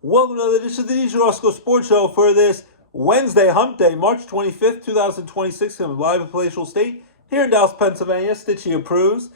Welcome to another edition of the DJ Roscoe Sports Show for this Wednesday, Hump Day, March 25th, 2026, coming live in Palatial State here in Dallas, Pennsylvania. Stitchy approves.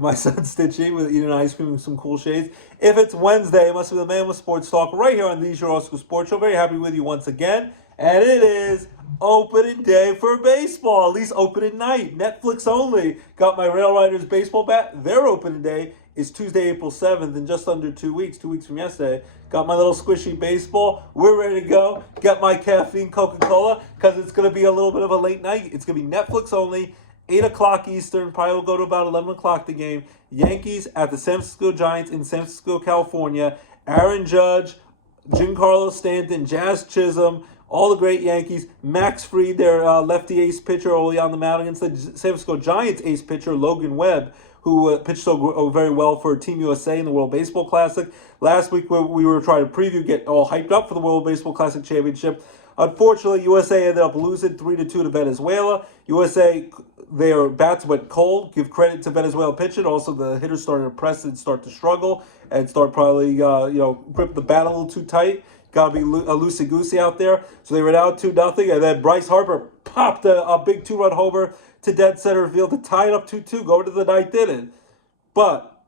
My son Stitchy with eating ice cream and some cool shades. If it's Wednesday, it must be the man with sports talk right here on the DJ Roscoe Sports Show. Very happy with you once again. And it is opening day for baseball, at least opening night. Netflix only. Got my Rail Riders baseball bat. Their opening day is Tuesday, April 7th, in just under 2 weeks, 2 weeks from yesterday. Got my little squishy baseball. We're ready to go. Got my caffeine Coca-Cola because it's going to be a little bit of a late night. It's going to be Netflix only, 8 o'clock Eastern. Probably will go to about 11 o'clock the game. Yankees at the San Francisco Giants in San Francisco, California. Aaron Judge, Giancarlo Stanton, Jazz Chisholm, all the great Yankees. Max Fried, their lefty ace pitcher, early on the mound against the San Francisco Giants ace pitcher, Logan Webb, who pitched so very well for Team USA in the World Baseball Classic. Last week we were trying to preview, get all hyped up for the World Baseball Classic Championship. Unfortunately, USA ended up losing 3-2 to Venezuela. USA, their bats went cold. Give credit to Venezuela pitching. Also, the hitters started to press and start to struggle and start probably grip the bat a little too tight. Got to be loosey-goosey out there. So they were down 2-0, and then Bryce Harper popped a big two-run homer to dead center field to tie it up 2-2, go to the ninth inning. But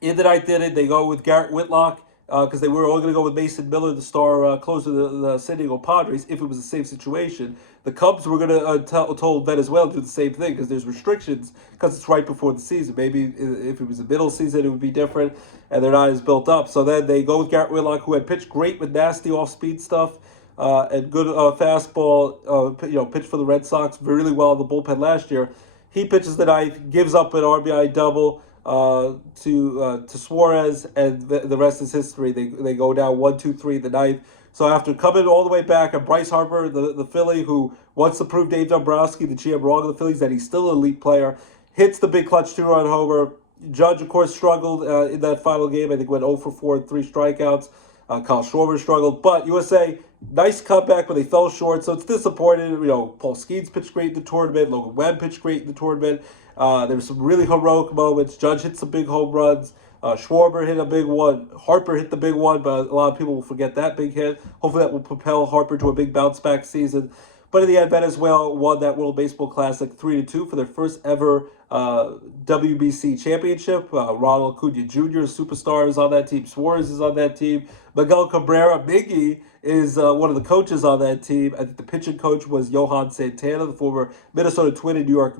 in the ninth inning, they go with Garrett Whitlock because they were only going to go with Mason Miller, the star closer to the San Diego Padres, if it was a safe situation. The Cubs were going to told Venezuela to do the same thing because there's restrictions because it's right before the season. Maybe if it was the middle season, it would be different, and they're not as built up. So then they go with Garrett Whitlock, who had pitched great with nasty off-speed stuff. And good fastball, pitched for the Red Sox really well in the bullpen last year. He pitches the ninth, gives up an RBI double to Suarez, and the rest is history. They go down 1-2-3 in the ninth. So after coming all the way back, and Bryce Harper, the Philly, who wants to prove Dave Dombrowski, the GM wrong of the Phillies, that he's still an elite player, hits the big clutch two-run homer. Judge, of course, struggled in that final game. I think went 0 for 4 with 3 strikeouts. Kyle Schwarber struggled, but USA, nice comeback, but they fell short, so it's disappointing. Paul Skeens pitched great in the tournament. Logan Webb pitched great in the tournament. There were some really heroic moments. Judge hit some big home runs. Schwarber hit a big one. Harper hit the big one, but a lot of people will forget that big hit. Hopefully that will propel Harper to a big bounce-back season. But in the end, Venezuela won that World Baseball Classic 3-2 for their first ever WBC championship. Ronald Acuna Jr., superstar, is on that team. Suarez is on that team. Miguel Cabrera, Miggy, is one of the coaches on that team. I think the pitching coach was Johan Santana, the former Minnesota Twin and New York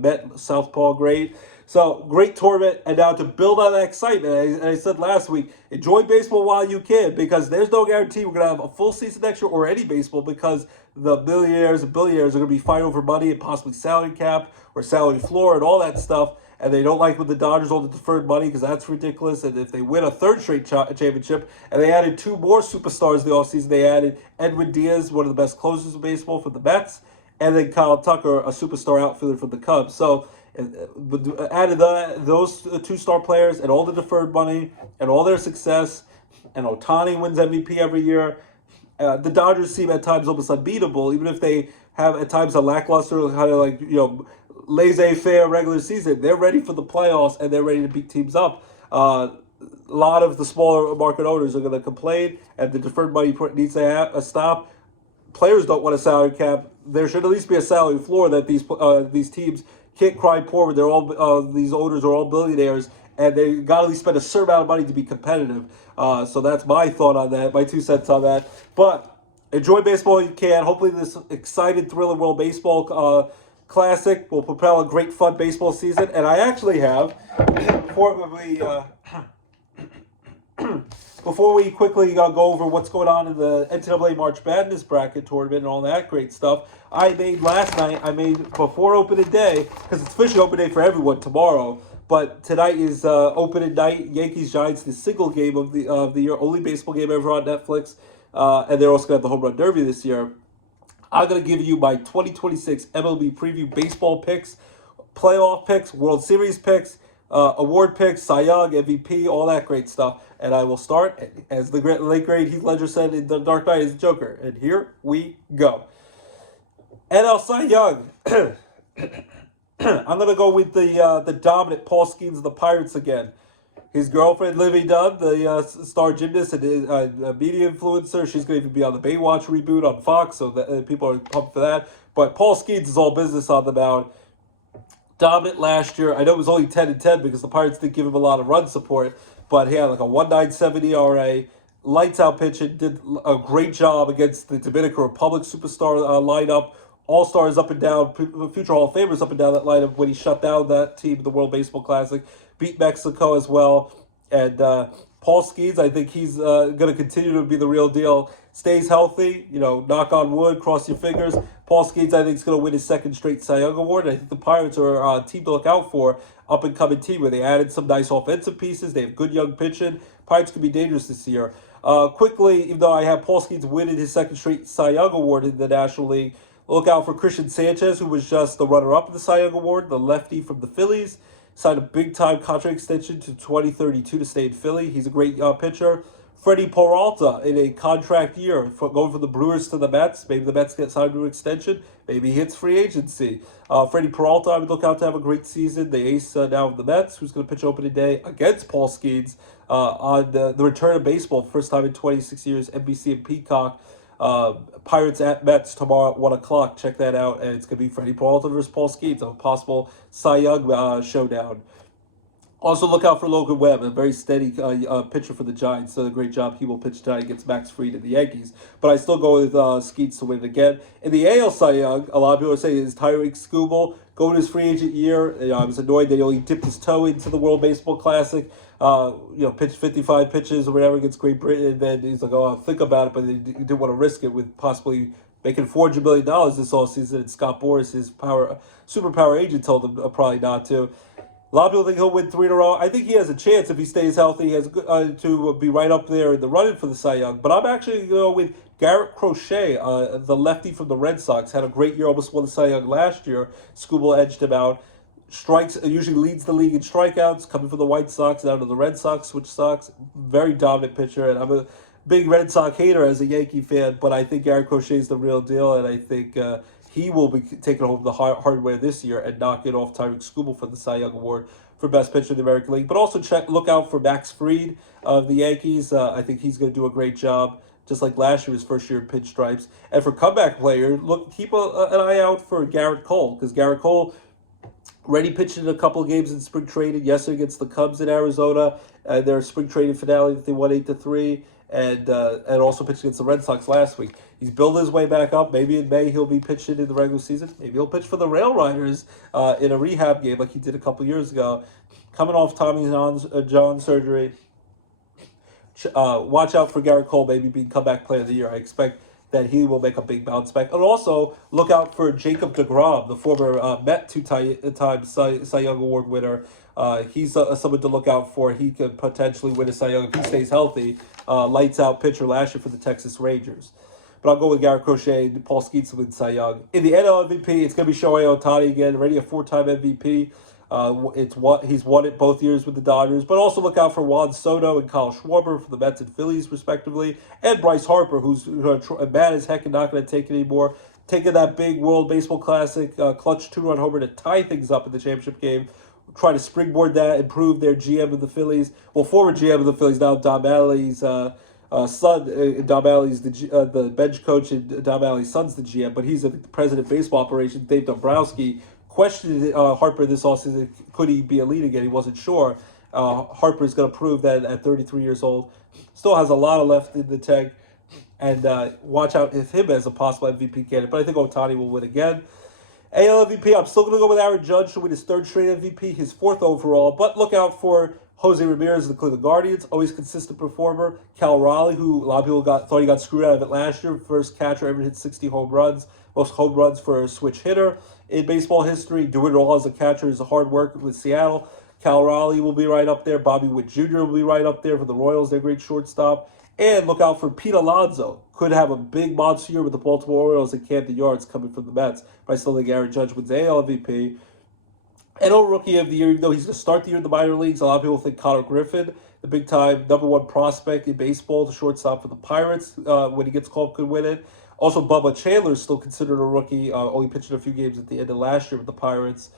Met southpaw great. So, great tournament, and now to build on that excitement, and I said last week, enjoy baseball while you can, because there's no guarantee we're going to have a full season next year or any baseball, because the millionaires and billionaires are going to be fighting over money and possibly salary cap or salary floor and all that stuff, and they don't like when the Dodgers hold the deferred money because that's ridiculous, and if they win a third straight championship, and they added 2 more superstars in the offseason, they added Edwin Diaz, one of the best closers of baseball for the Mets, and then Kyle Tucker, a superstar outfielder for the Cubs. So, added those 2 star players and all the deferred money and all their success, and Ohtani wins MVP every year. The Dodgers seem at times almost unbeatable, even if they have at times a lackluster kind of laissez-faire regular season. They're ready for the playoffs and they're ready to beat teams up. A lot of the smaller market owners are going to complain, and the deferred money needs to have a stop. Players don't want a salary cap. There should at least be a salary floor that these teams can't cry poor when they're all these owners are all billionaires, and they got to at least spend a certain amount of money to be competitive. So that's my thought on that, my 2 cents on that. But enjoy baseball when you can. Hopefully this exciting, thrilling World Baseball Classic will propel a great, fun baseball season. And I actually have, before we quickly go over what's going on in the NCAA March Madness bracket tournament and all that great stuff, last night, before opening day, because it's officially open day for everyone tomorrow, but tonight is opening night, Yankees-Giants, the single game of the year, only baseball game ever on Netflix, and they're also going to have the Home Run Derby this year. I'm going to give you my 2026 MLB preview baseball picks, playoff picks, World Series picks, award picks, Cy Young, MVP, all that great stuff. And I will start, as the late great Heath Ledger said in The Dark Knight is the Joker. And here we go. NL Cy Young. I'm going to go with the dominant Paul Skeens of the Pirates again. His girlfriend, Livy Dunn, the star gymnast and media influencer, she's going to be on the Baywatch reboot on Fox, so that, people are pumped for that. But Paul Skeens is all business on the mound. Dominant last year. I know it was only 10-10 because the Pirates didn't give him a lot of run support, but he had like a 1.97 ERA, lights out pitching, did a great job against the Dominican Republic superstar lineup. All stars up and down, future Hall of Famers up and down that lineup when he shut down that team in the World Baseball Classic, beat Mexico as well. And Paul Skeens, I think he's going to continue to be the real deal. Stays healthy, knock on wood, cross your fingers. Paul Skeens, I think, is going to win his second straight Cy Young Award. I think the Pirates are a team to look out for, up-and-coming team where they added some nice offensive pieces. They have good young pitching. Pirates could be dangerous this year. Quickly, even though I have Paul Skeens winning his second straight Cy Young Award in the National League, look out for Christian Sanchez, who was just the runner-up in the Cy Young Award, the lefty from the Phillies. Signed a big-time contract extension to 2032 to stay in Philly. He's a great pitcher. Freddie Peralta in a contract year, going from the Brewers to the Mets. Maybe the Mets get signed to an extension. Maybe he hits free agency. Freddie Peralta, I would look out to have a great season. The ace now of the Mets, who's going to pitch opening day against Paul Skeens on the return of baseball. First time in 26 years, NBC and Peacock. Pirates at Mets tomorrow at 1 o'clock. Check that out. And it's going to be Freddie Peralta versus Paul Skeens, a possible Cy Young showdown. Also, look out for Logan Webb, a very steady pitcher for the Giants. Does a great job. He will pitch tonight against Max Fried and the Yankees. But I still go with Skeens to win it again. In the AL Cy Young, a lot of people are saying is Tyreek Skubal going his free agent year. I was annoyed that he only dipped his toe into the World Baseball Classic. Pitched 55 pitches or whatever against Great Britain. And then he's like, I'll think about it. But he didn't want to risk it with possibly making $400 million this offseason. And Scott Boras, his superpower agent, told him probably not to. A lot of people think he'll win 3 in a row. I think he has a chance if he stays healthy. He has to be right up there in the running for the Cy Young. But I'm actually going to go with Garrett Crochet, the lefty from the Red Sox. Had a great year, almost won the Cy Young last year. Skubal edged him out. Strikes usually leads the league in strikeouts, coming from the White Sox down to the Red Sox, switch Sox. Very dominant pitcher, and I'm a big Red Sox hater as a Yankee fan, but I think Garrett Crochet is the real deal, and I think he will be taking home the hardware this year and knocking off Tyreek Skubal for the Cy Young Award for Best Pitcher in the American League. But also look out for Max Fried of the Yankees. I think he's going to do a great job, just like last year, his first year in pinstripes. And for comeback player, keep an eye out for Garrett Cole, because Garrett Cole already pitched in a couple of games in spring training. Yesterday against the Cubs in Arizona, their spring training finale that they won 8-3. And also pitched against the Red Sox last week. He's building his way back up. Maybe in May he'll be pitching in the regular season. Maybe he'll pitch for the Rail Riders in a rehab game like he did a couple years ago. Coming off Tommy John surgery. Watch out for Garrett Cole maybe being comeback player of the year. I expect that he will make a big bounce back. And also look out for Jacob deGrom, the former Met two-time Cy Young Award winner. He's someone to look out for. He could potentially win a Cy Young if he stays healthy. Lights out pitcher last year for the Texas Rangers. But I'll go with Garrett Crochet and Paul Skeens to win Cy Young. In the NL MVP, it's going to be Shohei Ohtani again, already a 4-time MVP. He's won it both years with the Dodgers. But also look out for Juan Soto and Kyle Schwarber for the Mets and Phillies, respectively. And Bryce Harper, who's mad as heck and not going to take it anymore. Taking that big World Baseball Classic clutch 2-run homer to tie things up in the championship game. Try to springboard that, improve their GM of the Phillies. Well, former GM of the Phillies, now Dom Alley's son. Dom Alley's the bench coach, and Dom Alley's son's the GM, but he's the president of baseball operations. Dave Dombrowski questioned Harper this offseason. Could he be a lead again? He wasn't sure. Harper's going to prove that at 33 years old. Still has a lot of left in the tank. And watch out if him as a possible MVP candidate. But I think Ohtani will win again. AL MVP, I'm still going to go with Aaron Judge to win his 3rd straight MVP, his 4th overall. But look out for Jose Ramirez of the Cleveland Guardians, always consistent performer. Cal Raleigh, who a lot of people thought he got screwed out of it last year. First catcher ever hit 60 home runs. Most home runs for a switch hitter in baseball history. Doing it all as a catcher is a hard work with Seattle. Cal Raleigh will be right up there. Bobby Witt Jr. will be right up there for the Royals. They're a great shortstop. And look out for Pete Alonso. Could have a big monster year with the Baltimore Orioles and Camden Yards coming from the Mets. But I still think Aaron Judge wins AL MVP. NL Rookie of the Year, even though he's going to start the year in the minor leagues, a lot of people think Connor Griffin, the big-time #1 prospect in baseball, the shortstop for the Pirates, when he gets called, could win it. Also, Bubba Chandler is still considered a rookie, only pitched a few games at the end of last year with the Pirates.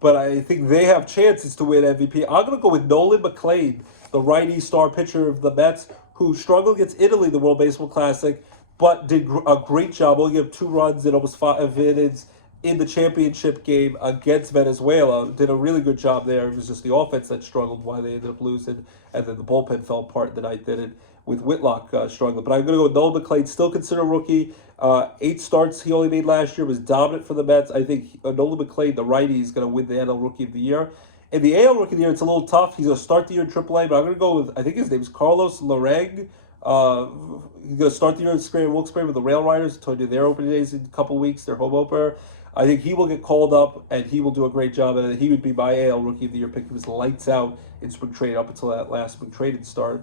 but I think they have chances to win MVP. I'm going to go with Nolan McLean, the righty star pitcher of the Mets, who struggled against Italy in the World Baseball Classic, but did a great job. Only gave 2 runs in almost 5 innings in the championship game against Venezuela. Did a really good job there. It was just the offense that struggled, why they ended up losing, and then the bullpen fell apart the night that it with Whitlock struggling. But I'm going to go with Nolan McLean, still considered a rookie. 8 starts he only made last year, was dominant for the Mets. I think Nolan McLean, the righty, is going to win the NL Rookie of the Year. In the AL Rookie of the Year, it's a little tough. He's going to start the year in AAA, but I'm going to go with, I think his name is Carlos Lareng. He's going to start the year in Wilkes-Barre with the Rail Riders. I told you their opening days in a couple of weeks, their home opener. I think he will get called up, and he will do a great job, and he would be my AL Rookie of the Year pick. He was lights out in spring training up until that last spring training start.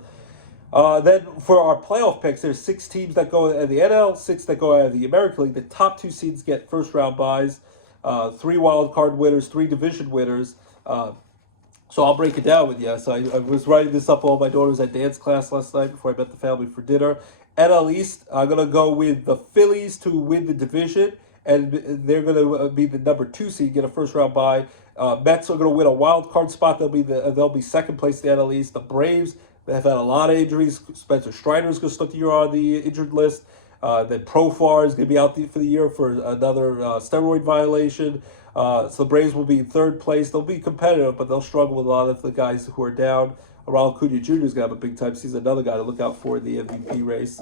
Then for our playoff picks, there's 6 teams that go out of the NL, 6 that go out of the American League. The top 2 seeds get first-round byes, 3 wild card winners, 3 division winners. So I'll break it down with you. So I was writing this up while my daughter was at dance class last night before I met the family for dinner. NL East, I'm going to go with the Phillies to win the division, and they're going to be the number 2 seed, get a first-round bye. Mets are going to win a wild card spot. They'll be second place in the NL East. The Braves, they have had a lot of injuries. Spencer Strider is going to start the year on the injured list. Then Profar is going to be out for the year for another steroid violation. So the Braves will be in 3rd place. They'll be competitive, but they'll struggle with a lot of the guys who are down. Ronald Acuna Jr. is going to have a big-time season. Another guy to look out for in the MVP race.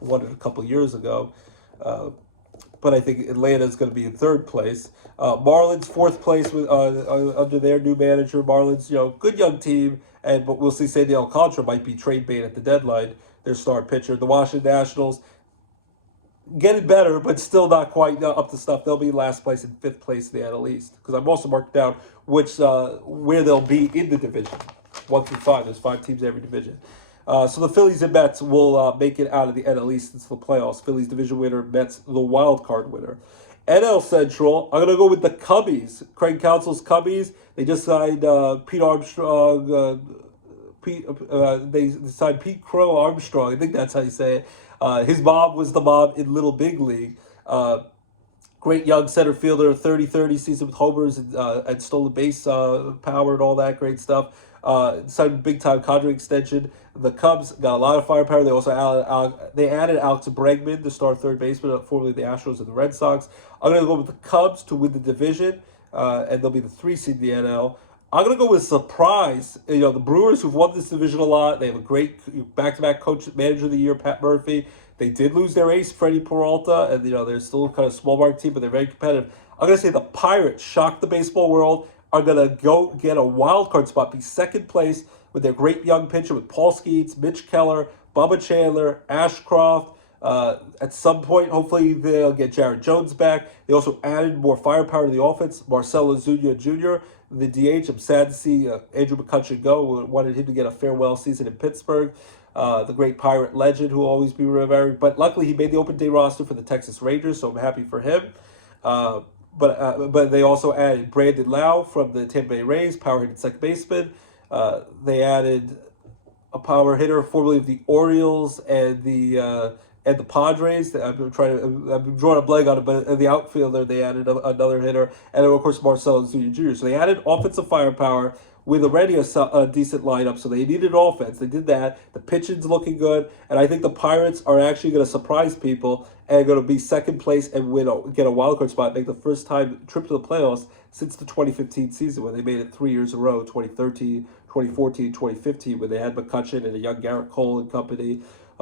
Won it a couple years ago. But I think Atlanta is going to be in 3rd place. Marlins 4th place with under their new manager. Marlins, good young team, but we'll see. Sandy Alcantara might be trade bait at the deadline. Their star pitcher. The Washington Nationals getting better, but still not quite up to stuff. They'll be last place and 5th place in the NL East, because I've also marked down where they'll be in the division, 1 through 5. There's 5 teams in every division. So the Phillies and Mets will make it out of the NL East into the playoffs. Phillies division winner, Mets the wild card winner. NL Central, I'm going to go with the Cubbies. Craig Counsell's Cubbies. They just signed Pete Armstrong. They signed Pete Crow Armstrong. I think that's how you say it. His mom was the mom in Little Big League. Great young center fielder, 30-30 season with homers and stolen base power and all that great stuff. Signed a big-time contract extension. The Cubs got a lot of firepower. They also added Alex Bregman, the star third baseman, formerly the Astros and the Red Sox. I'm going to go with the Cubs to win the division, and they'll be the 3 seed in the NL. I'm going to go with surprise. The Brewers, who've won this division a lot, they have a great back-to-back coach, manager of the year, Pat Murphy. They did lose their ace, Freddie Peralta, and they're still kind of a small market team, but they're very competitive. I'm going to say the Pirates shocked the baseball world, are going to go get a wild card spot, be 2nd place with their great young pitcher with Paul Skeets, Mitch Keller, Bubba Chandler, Ashcroft. At some point, hopefully, they'll get Jared Jones back. They also added more firepower to the offense. Marcelo Zuna Jr., the DH. I'm sad to see Andrew McCutcheon go. We wanted him to get a farewell season in Pittsburgh. The great Pirate legend who will always be remembered. But luckily, he made the open day roster for the Texas Rangers, so I'm happy for him. But they also added Brandon Lau from the Tampa Bay Rays, power hitting second baseman. They added a power hitter formerly of the Orioles and the Padres. I'm drawing a blank on it, but the outfielder they added another hitter, and of course Marcelo Zuna Jr. So they added offensive firepower with already a decent lineup. So they needed offense. They did that. The pitching's looking good, and I think the Pirates are actually going to surprise people and going to be 2nd place and get a wild card spot, make the first time trip to the playoffs since the 2015 season when they made it 3 years in a row, 2013, 2014, 2015, when they had McCutcheon and a young Garrett Cole and company.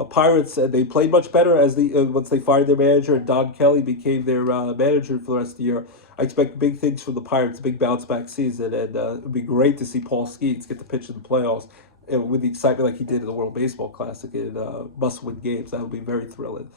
Pirates, they played much better as once they fired their manager and Don Kelly became their manager for the rest of the year. I expect big things from the Pirates, big bounce-back season, and it would be great to see Paul Skeets get to pitch in the playoffs with the excitement like he did in the World Baseball Classic in must-win games. That would be very thrilling.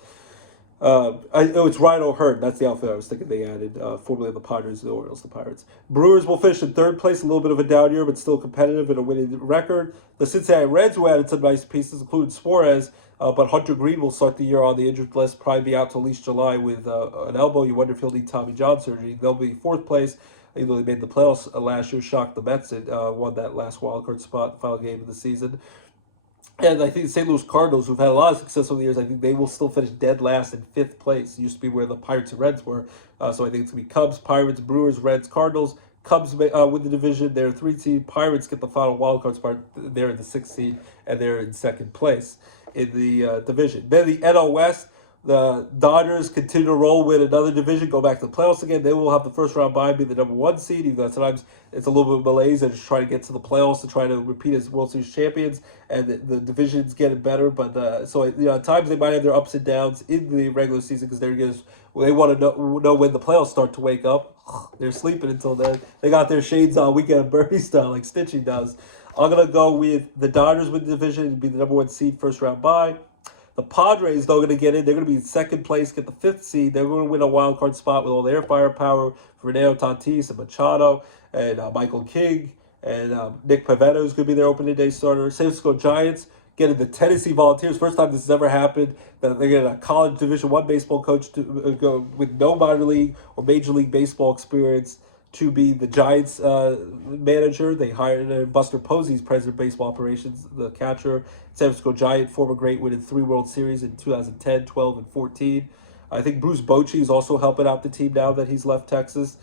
It's Ryan O'Hearn. That's the outfit I was thinking they added, formerly the Padres, the Orioles, the Pirates. Brewers will finish in 3rd place, a little bit of a down year, but still competitive and a winning record. The Cincinnati Reds, who added some nice pieces, including Suarez, but Hunter Green will start the year on the injured list, probably be out till at least July with an elbow. You wonder if he'll need Tommy John surgery. They'll be 4th place. Even though they made the playoffs last year, shocked the Mets and won that last wildcard spot, final game of the season. And I think the St. Louis Cardinals, who've had a lot of success over the years, I think they will still finish dead last in 5th place. It used to be where the Pirates and Reds were. So I think it's going to be Cubs, Pirates, Brewers, Reds, Cardinals. Cubs win the division. They're 3 seed. Pirates get the final wild card spot. They're in the 6th seed, and they're in second place in the division. Then the NL West. The Dodgers continue to roll with another division, go back to the playoffs again. They will have the first round bye, be the number 1 seed, even though sometimes it's a little bit of malaise. They're just trying to get to the playoffs to try to repeat as World Series champions, and the division's getting better. But at times they might have their ups and downs in the regular season because they want to know when the playoffs start to wake up. They're sleeping until then. They got their shades on weekend of Bernie style like Stitchy does. I'm going to go with the Dodgers with the division and be the number 1 seed, first round bye. The Padres, though, are going to get in. They're going to be in second place, get the 5th seed. They're going to win a wild card spot with all their firepower. Fernando Tatis and Machado and Michael King and Nick Pivetta is going to be their opening day starter. San Francisco Giants getting the Tennessee Volunteers. First time this has ever happened. That they're getting a college Division I baseball coach to go with no minor league or major league baseball experience to be the Giants manager. They hired Buster Posey's president of baseball operations, the catcher. San Francisco Giant, former great, winning 3 World Series in 2010, 12, and 14. I think Bruce Bochy is also helping out the team now that he's left Texas.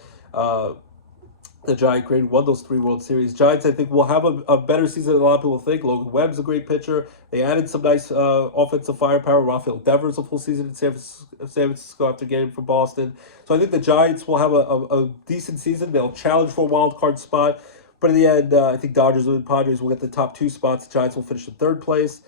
The Giant great won those 3 World Series. Giants, I think, will have a better season than a lot of people think. Logan Webb's a great pitcher. They added some nice offensive firepower. Rafael Devers a full season in San Francisco after getting from Boston. So I think the Giants will have a decent season. They'll challenge for a wild card spot. But in the end, I think Dodgers and Padres will get the top 2 spots. The Giants will finish in 3rd place.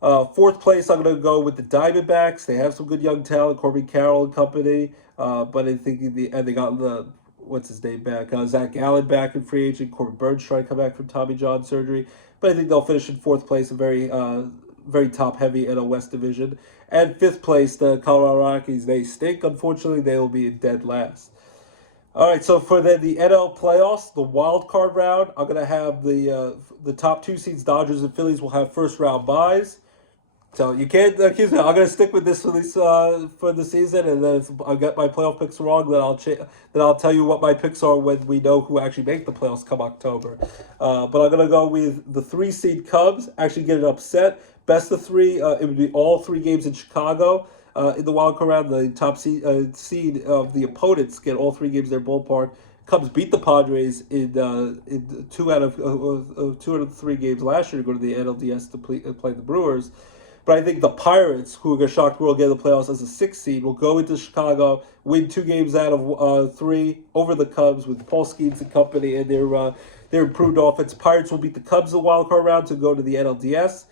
4th place, I'm going to go with the Diamondbacks. They have some good young talent, Corbin Carroll and company. But I think they got what's his name back? Zach Gallen back in free agent. Corbin Burns trying to come back from Tommy John surgery. But I think they'll finish in 4th place, a very top-heavy NL West division. And 5th place, the Colorado Rockies. They stink. Unfortunately, they will be in dead last. All right, so for the NL playoffs, the wild card round, I'm going to have the top 2 seeds, Dodgers and Phillies, will have first-round byes. So you can't accuse me. I'm going to stick with this for the season, and then if I get my playoff picks wrong, then I'll tell you what my picks are when we know who actually make the playoffs come October. But I'm going to go with the 3 seed Cubs, actually get it upset. Best of 3, it would be all 3 games in Chicago. In the wild card round, the top seed of the opponents get all 3 games in their ballpark. Cubs beat the Padres in 2 out of the 3 games last year to go to the NLDS to play the Brewers. But I think the Pirates, who are going to shock the world, get the playoffs as a 6th seed, will go into Chicago, win 2 games out of 3 over the Cubs with Paul Skeens and company and their improved offense. Pirates will beat the Cubs in the wild card round to go to the NLDS.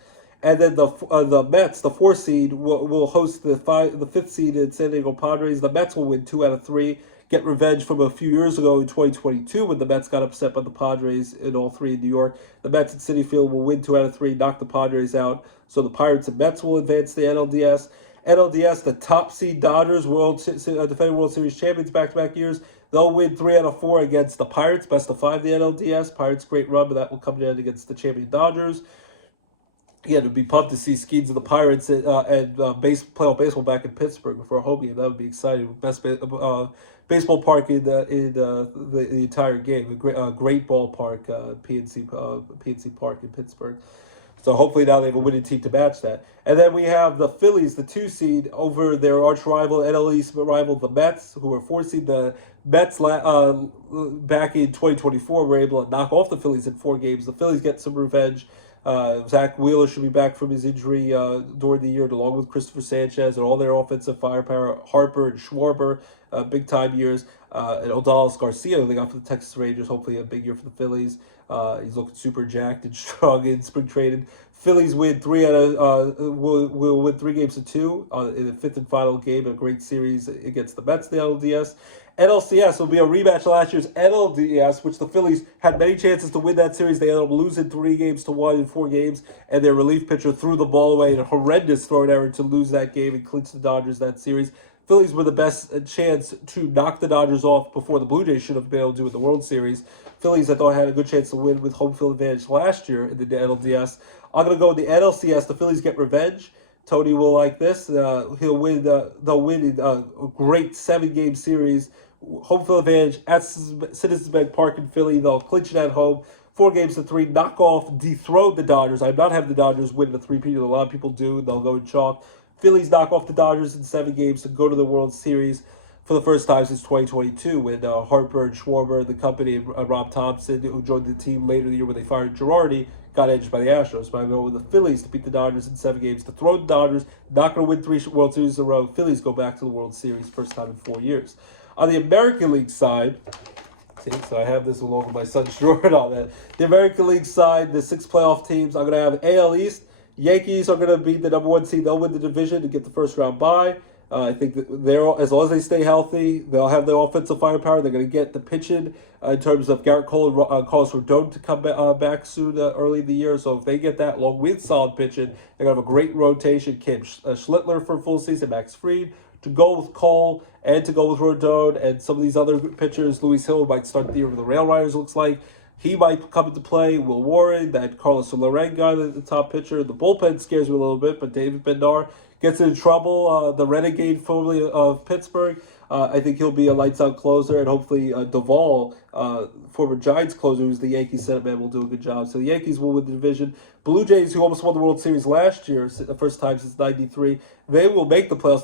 And then the Mets, the 4th seed, will host the 5th seed in San Diego Padres. The Mets will win 2 out of 3, get revenge from a few years ago in 2022 when the Mets got upset by the Padres in all 3 in New York. The Mets at Citi Field will win 2 out of 3, knock the Padres out. So the Pirates and Mets will advance to the NLDS. NLDS, the top seed Dodgers, defending World Series champions back-to-back years. They'll win 3 out of 4 against the Pirates, best of 5 in the NLDS. Pirates, great run, but that will come down against the champion Dodgers. Yeah, it would be pumped to see Skeens of the Pirates and playoff baseball back in Pittsburgh for a home game. That would be exciting. Best baseball park in the entire game. A great ballpark, PNC Park in Pittsburgh. So hopefully now they have a winning team to match that. And then we have the Phillies, the 2 seed, over their arch rival, NL East rival, the Mets, who were 4 seed. The Mets back in 2024 were able to knock off the Phillies in 4 games. The Phillies get some revenge. Zach Wheeler should be back from his injury during the year, along with Christopher Sanchez and all their offensive firepower. Harper and Schwarber, big-time years. And Odalis Garcia, who they got for the Texas Rangers, hopefully a big year for the Phillies. He's looking super jacked and strong in spring training. Phillies win 3 will win 3 games to 2 in the 5th and final game, a great series against the Mets, the LDS. NLCS will be a rematch of last year's NLDS, which the Phillies had many chances to win that series. They ended up losing 3 games to 1 in 4 games, and their relief pitcher threw the ball away in a horrendous throw error to lose that game and clinch the Dodgers that series. Phillies were the best chance to knock the Dodgers off before the Blue Jays should have been able to do in the World Series. Phillies, I thought, had a good chance to win with home field advantage last year in the NLDS. I'm going to go with the NLCS. The Phillies get revenge. Tony will like this. He'll win. They'll win in a great 7-game series. Home field advantage at Citizens Bank Park in Philly. They'll clinch it at home. 4 games to 3. Knock off, dethrone the Dodgers. I'm not having the Dodgers win the 3-peat. A lot of people do. They'll go in chalk. Phillies knock off the Dodgers in 7 games to go to the World Series. for the first time since 2022 when Harper and Schwarber, the company, and Rob Thompson, who joined the team later in the year when they fired Girardi, got edged by the Astros. But I'm going with the Phillies to beat the Dodgers in 7 games. To throw the Dodgers, not going to win 3 World Series in a row. Phillies go back to the World Series, first time in 4 years. On the American League side, so I have this along with my son's short on that. The American League side, the 6 playoff teams, I'm going to have AL East. Yankees are going to be the number 1 seed. They'll win the division to get the first round bye. I think that as long as they stay healthy, they'll have the offensive firepower. They're going to get the pitching in terms of Garrett Cole and Carlos Rodon to come back soon early in the year. So if they get that along with solid pitching, they're going to have a great rotation. Kim Schlittler for a full season, Max Fried to go with Cole and to go with Rodon and some of these other pitchers. Luis Hill might start the year with the Rail Riders, looks like. He might come into play. Will Warren, that Carlos Loren guy, the top pitcher. The bullpen scares me a little bit, but David Bednar gets into trouble. The Renegade, formerly of Pittsburgh, I think he'll be a lights-out closer, and hopefully Duvall, former Giants closer, who's the Yankees setup man, will do a good job. So the Yankees will win the division. Blue Jays, who almost won the World Series last year, the first time since '93, they will make the playoffs.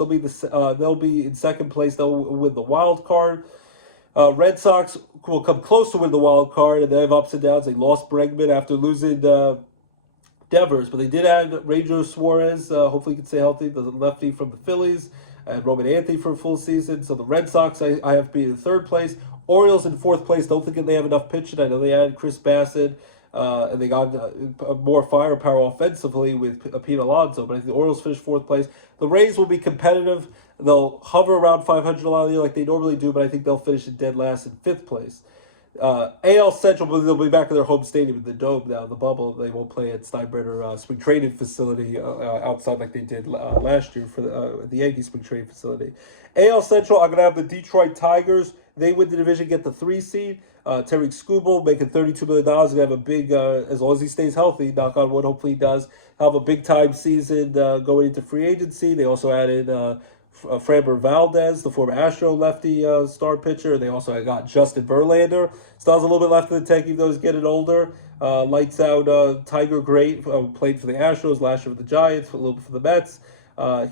They'll be in second place. They'll win the wild card. Red Sox will come close to win the wild card, and they have ups and downs. They lost Bregman after losing Devers, but they did add Ranger Suarez. Hopefully, he can stay healthy. The lefty from the Phillies, and Roman Anthony for a full season. So the Red Sox, I have to be in third place. Orioles in fourth place. Don't think they have enough pitching. I know they added Chris Bassett, and they got more firepower offensively with Pete Alonso, but I think the Orioles finished fourth place. The Rays will be competitive. They'll hover around 500 a lot of the year like they normally do, but I think they'll finish in dead last in fifth place. AL Central, they'll be back in their home stadium in the Dome now, the bubble. They won't play at Steinbrenner spring training facility outside like they did last year for the Yankees spring training facility. AL Central, I'm going to have the Detroit Tigers. They win the division, get the 3 seed. Terry Skubal making $32 million. Going to have a big, as long as he stays healthy, knock on wood, hopefully he does, have a big-time season going into free agency. They also added Framber Valdez, the former Astro lefty star pitcher. They also got Justin Verlander. Still has a little bit left in the tank, even though he's getting older. Lights out Tiger Great, played for the Astros last year with the Giants, a little bit for the Mets.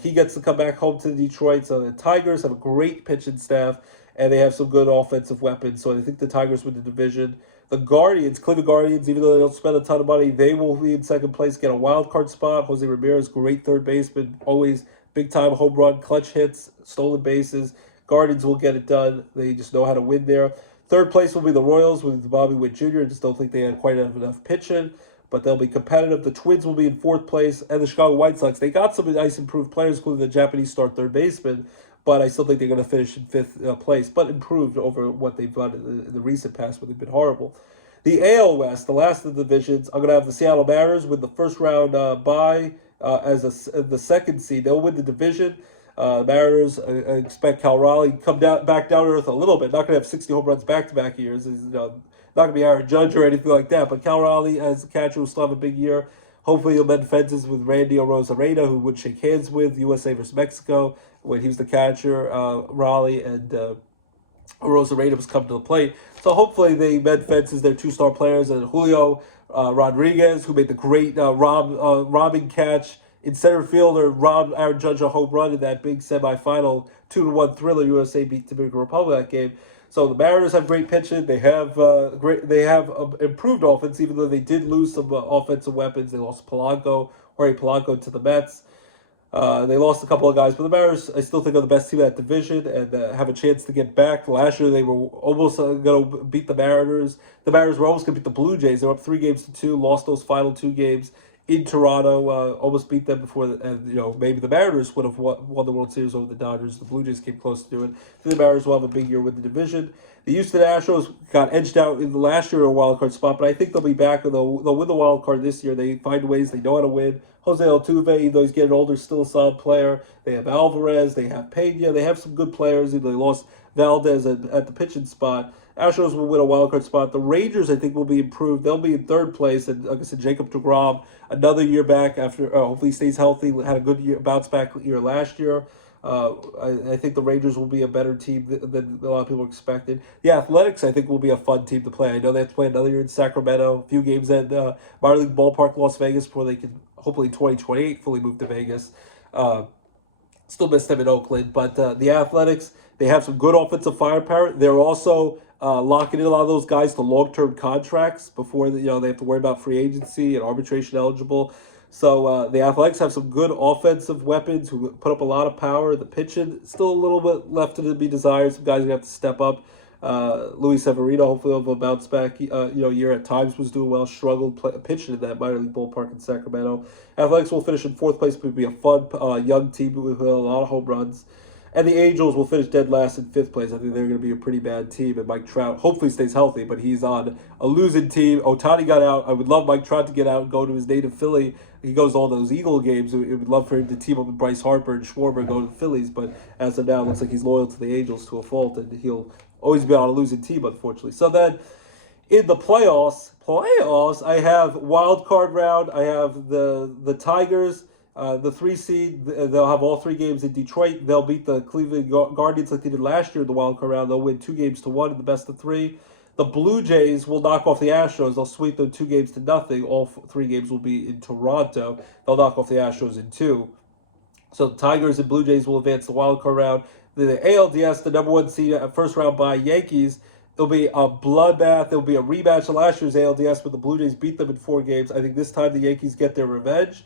He gets to come back home to Detroit. So the Tigers have a great pitching staff, and they have some good offensive weapons. So I think the Tigers win the division. The Guardians, Cleveland Guardians, even though they don't spend a ton of money, they will be in second place, get a wild card spot. Jose Ramirez, great third baseman, always big-time home run, clutch hits, stolen bases. Guardians will get it done. They just know how to win there. Third place will be the Royals with Bobby Witt Jr. I just don't think they had quite enough pitching, but they'll be competitive. The Twins will be in fourth place, and the Chicago White Sox, they got some nice improved players, including the Japanese star third baseman, but I still think they're going to finish in fifth place, but improved over what they've done in the recent past, where they've been horrible. The AL West, the last of the divisions, I'm going to have the Seattle Mariners with the first round bye as the second seed. They'll win the division. Mariners expect Cal Raleigh come back down to earth a little bit. Not going to have 60 home runs back-to-back years. Not going to be Aaron Judge or anything like that, but Cal Raleigh as the catcher will still have a big year. Hopefully he'll mend fences with Randy Arozarena, who would shake hands with USA versus Mexico when he was the catcher. Raleigh and Arozarena was coming to the plate. So hopefully they mend fences. They're 2-star players. And Julio Rodriguez, who made the great robbing catch in center field, or robbed Aaron Judge a home run in that big semifinal 2-1 thriller. USA beat Dominican Republic that game. So the Mariners have great pitching. They have improved offense, even though they did lose some offensive weapons. They lost Jorge Polanco to the Mets. They lost a couple of guys, but the Mariners, I still think, are the best team in that division and have a chance to get back. Last year, they were almost going to beat the Mariners. The Mariners were almost going to beat the Blue Jays. They were up 3-2, lost those final 2 games in Toronto, almost beat them before, and maybe the Mariners would have won the World Series over the Dodgers. The Blue Jays came close to doing it. The Mariners will have a big year with the division. The Houston Astros got edged out in the last year in a wild card spot, but I think they'll be back. They'll win the wild card this year. They find ways. They know how to win. Jose Altuve, even though he's getting older, still a solid player. They have Alvarez. They have Pena. They have some good players. They lost Valdez at the pitching spot. Astros will win a wild card spot. The Rangers, I think, will be improved. They'll be in third place. And like I said, Jacob deGrom, another year back after hopefully he stays healthy. Had a good year, bounce back year last year. I think the Rangers will be a better team than a lot of people expected. The Athletics, I think, will be a fun team to play. I know they have to play another year in Sacramento, a few games at Minor League Ballpark, Las Vegas, before they can, hopefully in 2028, fully move to Vegas. Still miss them in Oakland, but the Athletics, They have some good offensive firepower. They're also locking in a lot of those guys to long-term contracts before they have to worry about free agency and arbitration eligible. So the Athletics have some good offensive weapons who put up a lot of power. The pitching, still a little bit left to be desired. Some guys are going to have to step up. Luis Severino, hopefully will bounce back. Year at times was doing well, struggled pitching in that minor league ballpark in Sacramento. Athletics will finish in fourth place, but it'll be a fun young team with a lot of home runs. And the Angels will finish dead last in fifth place. I think they're going to be a pretty bad team. And Mike Trout hopefully stays healthy, but he's on a losing team. Ohtani got out. I would love Mike Trout to get out and go to his native Philly. He goes to all those Eagle games. It would love for him to team up with Bryce Harper and Schwarber and go to the Phillies. But as of now, it looks like he's loyal to the Angels to a fault, and he'll always be on a losing team, unfortunately. So then in the playoffs, I have wild card round. I have the Tigers. The 3 seed, they'll have all 3 games in Detroit. They'll beat the Cleveland Guardians like they did last year in the wild card round. They'll win 2-1 in the best of 3. The Blue Jays will knock off the Astros. They'll sweep them 2-0. All 3 games will be in Toronto. They'll knock off the Astros in 2. So the Tigers and Blue Jays will advance the wild card round. The ALDS, the number 1 seed at first round by Yankees. It'll be a bloodbath. There'll be a rematch of last year's ALDS, but the Blue Jays beat them in 4 games. I think this time the Yankees get their revenge.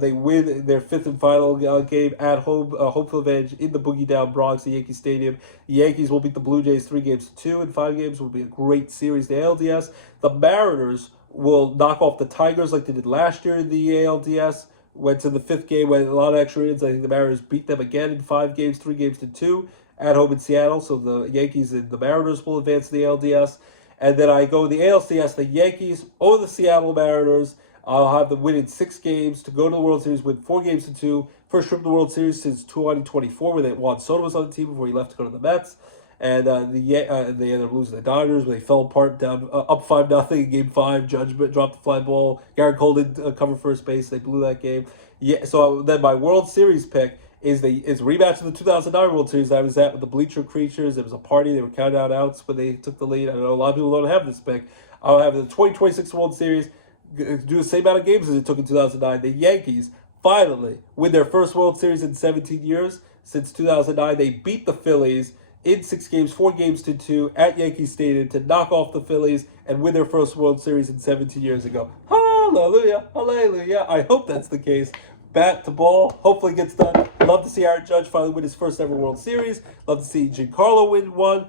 They win their 5th and final game at home, hopeful advantage in the Boogie Down Bronx, the Yankee Stadium. The Yankees will beat the Blue Jays 3-2 in 5 games. It will be a great series. The ALDS, the Mariners will knock off the Tigers like they did last year in the ALDS. Went to the 5th game, went a lot of extra innings. I think the Mariners beat them again in 5 games, 3-2 at home in Seattle. So the Yankees and the Mariners will advance to the ALDS. And then I go the ALCS, the Yankees over the Seattle Mariners. I'll have them win in 6 games to go to the World Series, win 4-2. First trip to the World Series since 2024, where Juan Soto was on the team before he left to go to the Mets. And they ended up losing the Dodgers, where they fell apart down up 5-0 in Game 5. Judgment dropped the fly ball. Garrett Cole didn't cover first base. They blew that game. Yeah. So then my World Series pick is rematch of the 2009 World Series I was at with the Bleacher Creatures. It was a party. They were counting out outs when they took the lead. I know a lot of people don't have this pick. I'll have the 2026 World Series. Do the same amount of games as it took in 2009. The Yankees finally win their first World Series in 17 years. Since 2009, they beat the Phillies in 6 games, 4-2 at Yankee Stadium to knock off the Phillies and win their first World Series in 17 years ago. Hallelujah, hallelujah. I hope that's the case. Bat to ball, hopefully gets done. Love to see Aaron Judge finally win his first ever World Series. Love to see Giancarlo win one.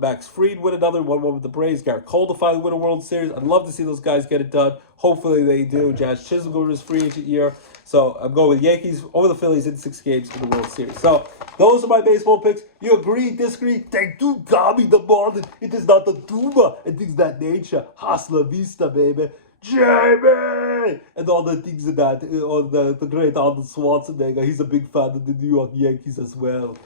Max Fried win another, 1-1 with the Braves. Garrett Cole to finally win a World Series. I'd love to see those guys get it done. Hopefully they do. Jazz Chisholm going to his free agent year. So I'm going with Yankees over the Phillies in 6 games in the World Series. So those are my baseball picks. You agree, disagree? Thank you, Gabi the Marlin. It is not the tuba and things of that nature. Hasta vista, baby. Jamie! And all the things of that. The great Arnold Schwarzenegger. He's a big fan of the New York Yankees as well.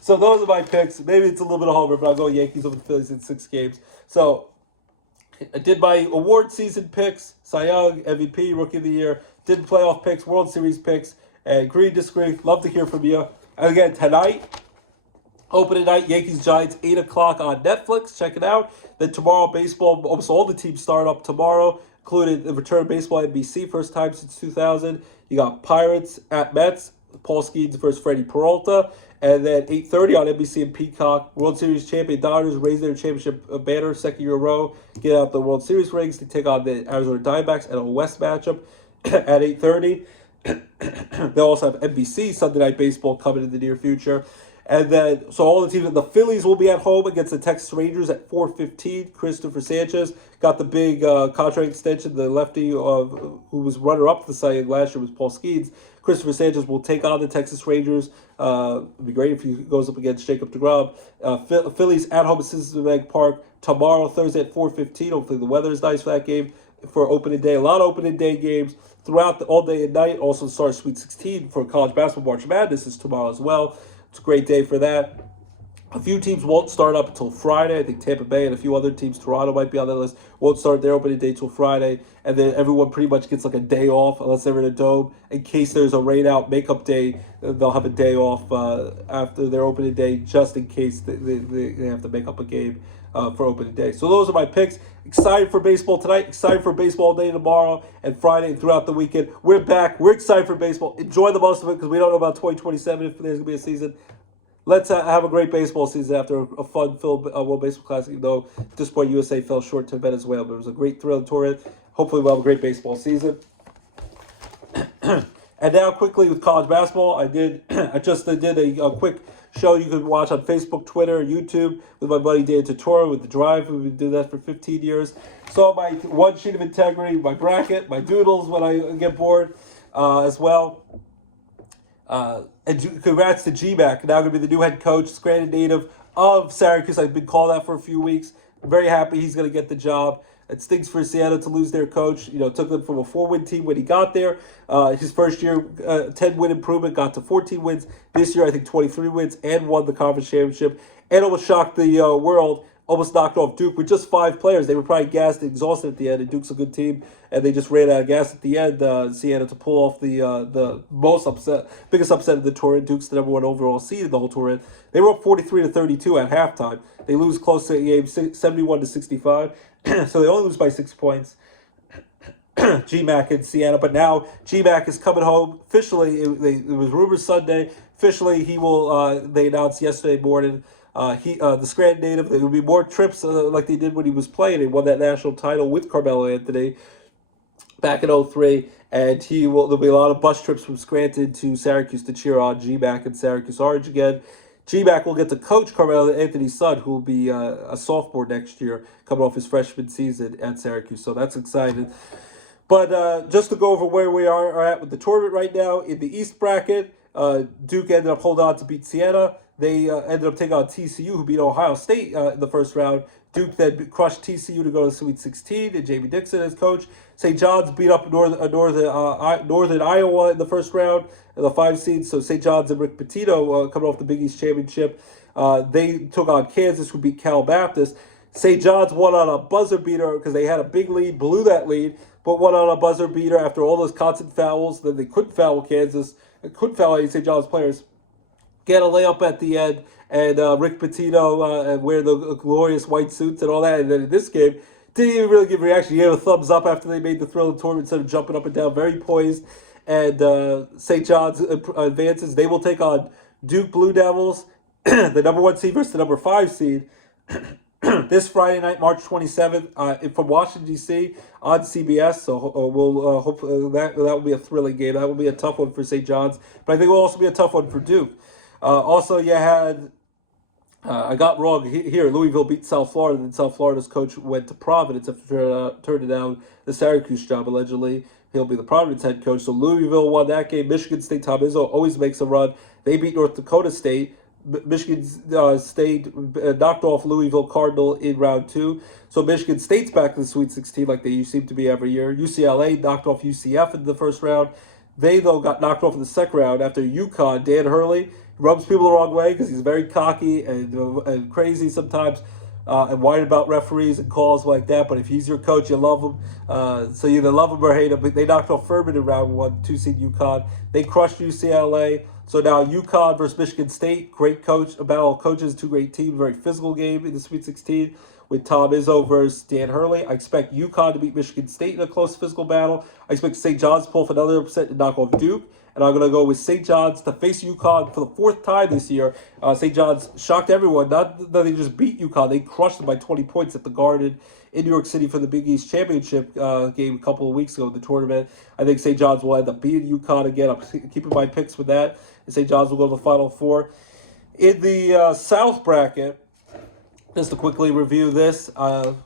So those are my picks. Maybe it's a little bit of homer, but I'll go Yankees over the Phillies in 6 games. So I did my award season picks, Cy Young, MVP, Rookie of the Year, did playoff picks, World Series picks, and agree, disagree. Love to hear from you. And again, tonight, opening night, Yankees-Giants, 8 o'clock on Netflix. Check it out. Then tomorrow, baseball, almost all the teams start up tomorrow, including the return of baseball at NBC, first time since 2000. You got Pirates at Mets, Paul Skeens versus Freddie Peralta. And then 8:30 on NBC and Peacock, World Series champion Dodgers raise their championship banner, 2nd year in a row, get out the World Series rings to take on the Arizona Diamondbacks at a West matchup at 8:30. They'll also have NBC Sunday Night Baseball coming in the near future. And then, so all the teams, the Phillies will be at home against the Texas Rangers at 4:15. Christopher Sanchez got the big contract extension. The lefty who was runner-up to the Cy Young last year was Paul Skeens. Christopher Sanchez will take on the Texas Rangers. It'd be great if he goes up against Jacob deGrom. Phillies at home at Citizens Bank Park tomorrow, Thursday at 4:15. Hopefully the weather is nice for that game for opening day. A lot of opening day games throughout all day and night. Also starts Sweet 16 for college basketball. March Madness is tomorrow as well. It's a great day for that. A few teams won't start up until Friday. I think Tampa Bay and a few other teams, Toronto might be on that list, won't start their opening day till Friday. And then everyone pretty much gets like a day off unless they're in a dome. In case there's a rain-out makeup day, they'll have a day off after their opening day just in case they have to make up a game for opening day. So those are my picks. Excited for baseball tonight. Excited for baseball day tomorrow and Friday and throughout the weekend. We're back. We're excited for baseball. Enjoy the most of it because we don't know about 2027 if there's going to be a season. let's have a great baseball season after a fun-filled World Baseball Classic, even though at this point USA fell short to Venezuela. But it was a great thrilling tournament. Hopefully we'll have a great baseball season. And now quickly with college basketball, I did a quick show you can watch on Facebook, Twitter, YouTube with my buddy Dan Tortora with The Drive. We've been doing that for 15 years. Saw my one sheet of integrity, my bracket, my doodles when I get bored as well. And congrats to G-Mac, now going to be the new head coach, Scranton native of Syracuse. I've been called that for a few weeks. I'm very happy he's going to get the job. It stinks for Seattle to lose their coach. Took them from a 4-win team when he got there. His first year, 10-win improvement, got to 14 wins. This year, I think 23 wins, and won the conference championship. And almost shocked the world. Almost knocked off Duke with just 5 players. They were probably gassed and exhausted at the end, and Duke's a good team, and they just ran out of gas at the end. Seattle to pull off the biggest upset of the tournament. Duke's the number 1 overall seed in the whole tournament. They were up 43-32 at halftime. They lose close to the game, 71-65. So they only lose by 6 points. GMAC in Siena, but now GMAC is coming home officially. It was rumors Sunday. Officially, he will. They announced yesterday morning. The Scranton native. There will be more trips like they did when he was playing. He won that national title with Carmelo Anthony back in 2003, and there'll be a lot of bus trips from Scranton to Syracuse to cheer on GMAC and Syracuse Orange again. GMAC will get to coach Carmelo Anthony's son, who will be a sophomore next year, coming off his freshman season at Syracuse. So that's exciting. But just to go over where we are at with the tournament right now, in the East bracket, Duke ended up holding on to beat Siena. They ended up taking on TCU, who beat Ohio State in the first round. Duke then crushed TCU to go to the Sweet 16, and Jamie Dixon as coach. St. John's beat up Northern Iowa in the first round, in the 5 seed. So St. John's and Rick Pitino coming off the Big East Championship. They took on Kansas, who beat Cal Baptist. St. John's won on a buzzer beater because they had a big lead, blew that lead, but won on a buzzer beater after all those constant fouls. Then they couldn't foul Kansas, couldn't foul any St. John's players. Get a layup at the end, and Rick Pitino wear the glorious white suits and all that. And then in this game, didn't even really give a reaction. He gave a thumbs up after they made the thrill of the tournament instead of jumping up and down, very poised. And St. John's advances. They will take on Duke Blue Devils, the number 1 seed versus the number 5 seed, this Friday night, March 27th, from Washington, D.C. on CBS. So we'll hope that will be a thrilling game. That will be a tough one for St. John's, but I think it will also be a tough one for Duke. Also, you had, I got wrong here, Louisville beat South Florida, and South Florida's coach went to Providence after turning down the Syracuse job, allegedly. He'll be the Providence head coach. So Louisville won that game. Michigan State, Tom Izzo always makes a run. They beat North Dakota State. Michigan State knocked off Louisville Cardinal in round 2. So Michigan State's back in the Sweet 16 like they seem to be every year. UCLA knocked off UCF in the first round. They, though, got knocked off in the second round after UConn. Dan Hurley rubs people the wrong way because he's very cocky and crazy sometimes and whine about referees and calls like that. But if he's your coach, you love him. So you either love him or hate him. But they knocked off Furman in round 1, 2 seed UConn. They crushed UCLA. So now UConn versus Michigan State. Great coach, battle of coaches, 2 great teams. Very physical game in the Sweet 16 with Tom Izzo versus Dan Hurley. I expect UConn to beat Michigan State in a close physical battle. I expect St. John's to pull off another upset and knock off Duke. And I'm going to go with St. John's to face UConn for the 4th time this year. St. John's shocked everyone. Not that they just beat UConn. They crushed them by 20 points at the Garden in New York City for the Big East Championship game a couple of weeks ago in the tournament. I think St. John's will end up beating UConn again. I'm keeping my picks with that. And St. John's will go to the Final Four. In the South bracket, just to quickly review this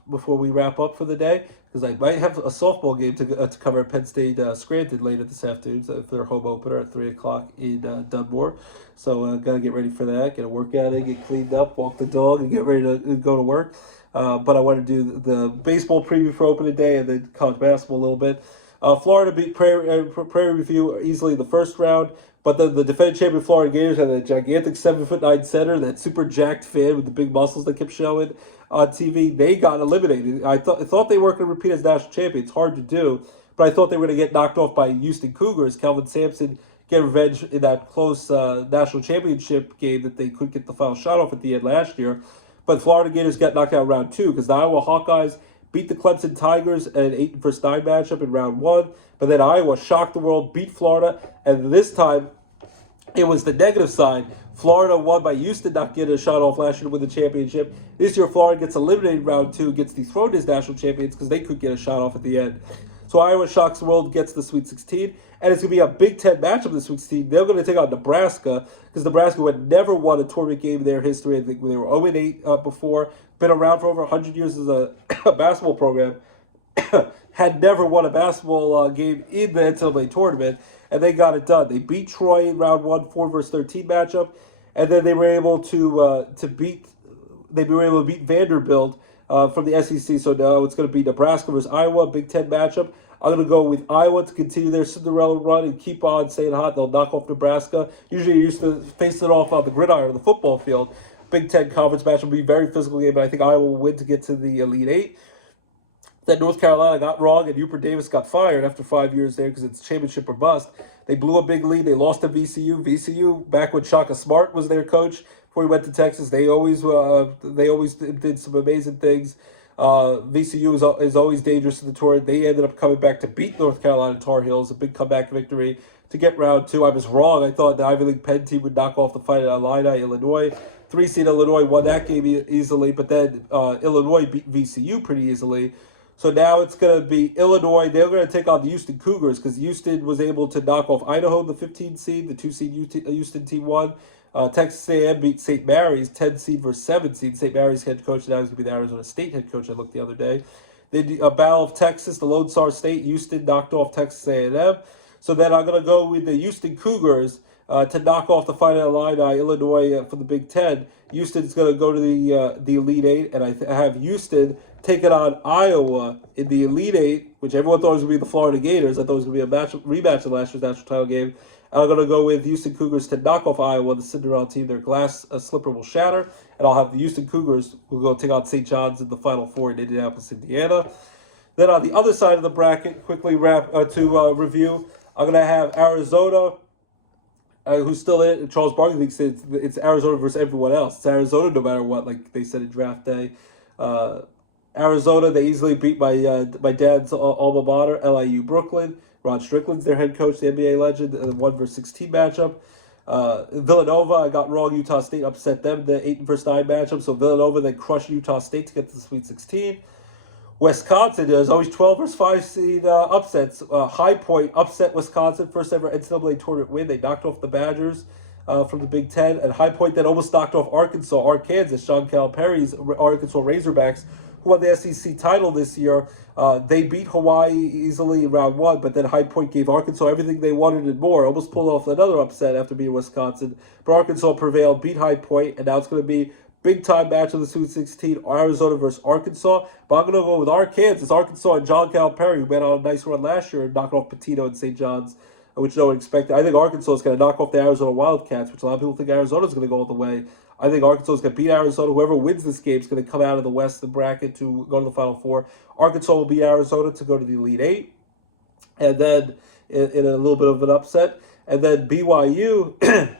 before we wrap up for the day, because I might have a softball game to cover at Penn State Scranton later this afternoon for their home opener at 3 o'clock in Dunmore. So got to get ready for that, get a workout in, get cleaned up, walk the dog, and get ready to go to work. But I want to do the baseball preview for opening day and then college basketball a little bit. Florida beat Prairie View easily in the first round. But the defending champion Florida Gators had a gigantic 7'9" center, that super jacked fan with the big muscles they kept showing on TV. They got eliminated. I thought they weren't going to repeat as national champion. It's hard to do, but I thought they were going to get knocked off by Houston Cougars. Calvin Sampson get revenge in that close national championship game that they couldn't get the final shot off at the end last year. But Florida Gators got knocked out in round 2 because the Iowa Hawkeyes beat the Clemson Tigers in an 8 versus 9 matchup in round 1. But then Iowa shocked the world, beat Florida, and this time it was the negative side. Florida won by Houston not getting a shot off last year to win the championship. This year, Florida gets eliminated in round 2, gets dethroned as national champions because they could get a shot off at the end. So Iowa shocks the world, gets the Sweet 16, and it's going to be a Big Ten matchup in the Sweet 16. They're going to take on Nebraska because Nebraska had never won a tournament game in their history. I think they were 0-8 before, been around for over 100 years as a basketball program, had never won a basketball game in the NCAA tournament, and they got it done. They beat Troy in round 1, 4-13 matchup, and then they were able to beat Vanderbilt from the SEC. So now it's going to be Nebraska versus Iowa, Big Ten matchup. I'm going to go with Iowa to continue their Cinderella run and keep on staying hot. They'll knock off Nebraska. Usually you used to face it off on the gridiron of the football field. Big Ten conference match will be a very physical game, but I think Iowa will win to get to the Elite Eight. Then North Carolina got wrong, and Hubert Davis got fired after 5 years there because it's championship or bust. They blew a big lead. They lost to VCU. VCU, back when Shaka Smart was their coach before he went to Texas, they always did some amazing things. VCU is always dangerous in the tour. They ended up coming back to beat North Carolina Tar Heels, a big comeback victory to get round 2. I was wrong. I thought the Ivy League Penn team would knock off the fight at Illini, Illinois. 3-seed Illinois won that game easily, but then Illinois beat VCU pretty easily. So now it's going to be Illinois. They're going to take on the Houston Cougars because Houston was able to knock off Idaho, the 15 seed. The 2-seed Houston team won. Texas A&M beat St. Mary's, 10 seed versus 7 seed. St. Mary's head coach now is going to be the Arizona State head coach. I looked the other day. A Battle of Texas, the Lone Star State. Houston knocked off Texas A&M. So then I'm going to go with the Houston Cougars to knock off the Fighting Illini, Illinois for the Big Ten. Houston's going to go to the Elite Eight, and I have Houston taking on Iowa in the Elite Eight, which everyone thought was going to be the Florida Gators. I thought it was going to be a rematch of last year's national title game. And I'm going to go with Houston Cougars to knock off Iowa, the Cinderella team. Their glass slipper will shatter, and I'll have the Houston Cougars who will go take on St. John's in the Final Four in Indianapolis, Indiana. Then on the other side of the bracket, quickly review, I'm going to have Arizona, who's still in it. Charles Barkley said it's Arizona versus everyone else. It's Arizona no matter what, like they said in draft day. Arizona, they easily beat my dad's alma mater, LIU Brooklyn. Ron Strickland's their head coach, the NBA legend, the 1-16 matchup. Villanova, I got wrong. Utah State upset them, the 8-9 matchup. So Villanova then crushed Utah State to get to the Sweet 16. Wisconsin, there's always 12 versus 5 seed upsets. High Point upset Wisconsin, first ever NCAA tournament win. They knocked off the Badgers from the Big Ten. And High Point then almost knocked off Arkansas, John Calipari's Arkansas Razorbacks, who won the SEC title this year. They beat Hawaii easily in round 1, but then High Point gave Arkansas everything they wanted and more. Almost pulled off another upset after beating Wisconsin. But Arkansas prevailed, beat High Point, and now it's going to be big-time match of the Sweet 16, Arizona versus Arkansas. But I'm going to go with Arkansas and John Calipari, who went on a nice run last year and knocked off Pitino and St. John's, which no one expected. I think Arkansas is going to knock off the Arizona Wildcats, which a lot of people think Arizona is going to go all the way. I think Arkansas is going to beat Arizona. Whoever wins this game is going to come out of the West, the bracket, to go to the Final Four. Arkansas will beat Arizona to go to the Elite Eight. And then, in a little bit of an upset. And then BYU...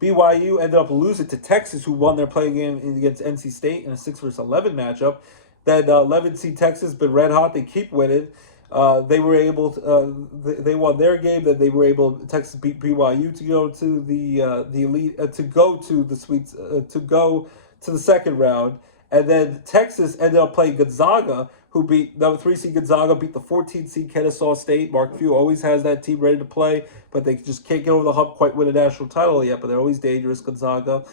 BYU ended up losing to Texas, who won their playing game against NC State in a 6-11 matchup. Then 11-seed Texas been red hot. They keep winning. They were able to, they won their game. Then they were able, Texas beat BYU to go to the elite, to go to the Sweets, to go to the second round. And then Texas ended up playing Gonzaga, who beat the 3-seed Gonzaga, beat the 14-seed Kennesaw State. Mark Few always has that team ready to play, but they just can't get over the hump, quite win a national title yet, but they're always dangerous, Gonzaga.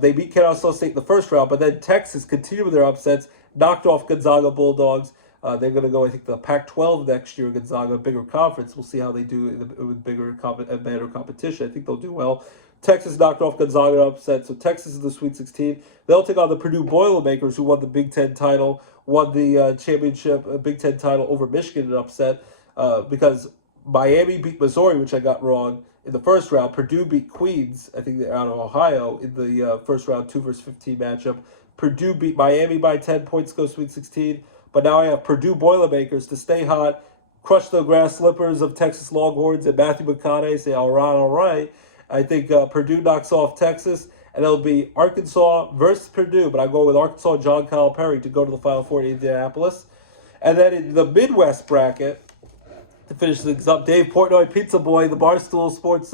They beat Kennesaw State in the first round, but then Texas continued with their upsets, knocked off Gonzaga Bulldogs. They're going to go, I think, the Pac-12 next year, Gonzaga, a bigger conference. We'll see how they do with bigger and better competition. I think they'll do well. Texas knocked off Gonzaga upset, so Texas is the Sweet 16. They'll take on the Purdue Boilermakers, who won the Big Ten title, won the championship Big Ten title over Michigan in an upset, because Miami beat Missouri, which I got wrong, in the first round. Purdue beat Queens, I think they're out of Ohio, in the first round 2-15 matchup. Purdue beat Miami by 10 points, go Sweet 16. But now I have Purdue Boilermakers to stay hot, crush the grass slippers of Texas Longhorns and Matthew McConaughey, say, all right. I think Purdue knocks off Texas, and it'll be Arkansas versus Purdue. But I go with Arkansas and John Calipari to go to the Final Four in Indianapolis. And then in the Midwest bracket, To finish things up, Dave Portnoy, Pizza Boy, the Barstool Sports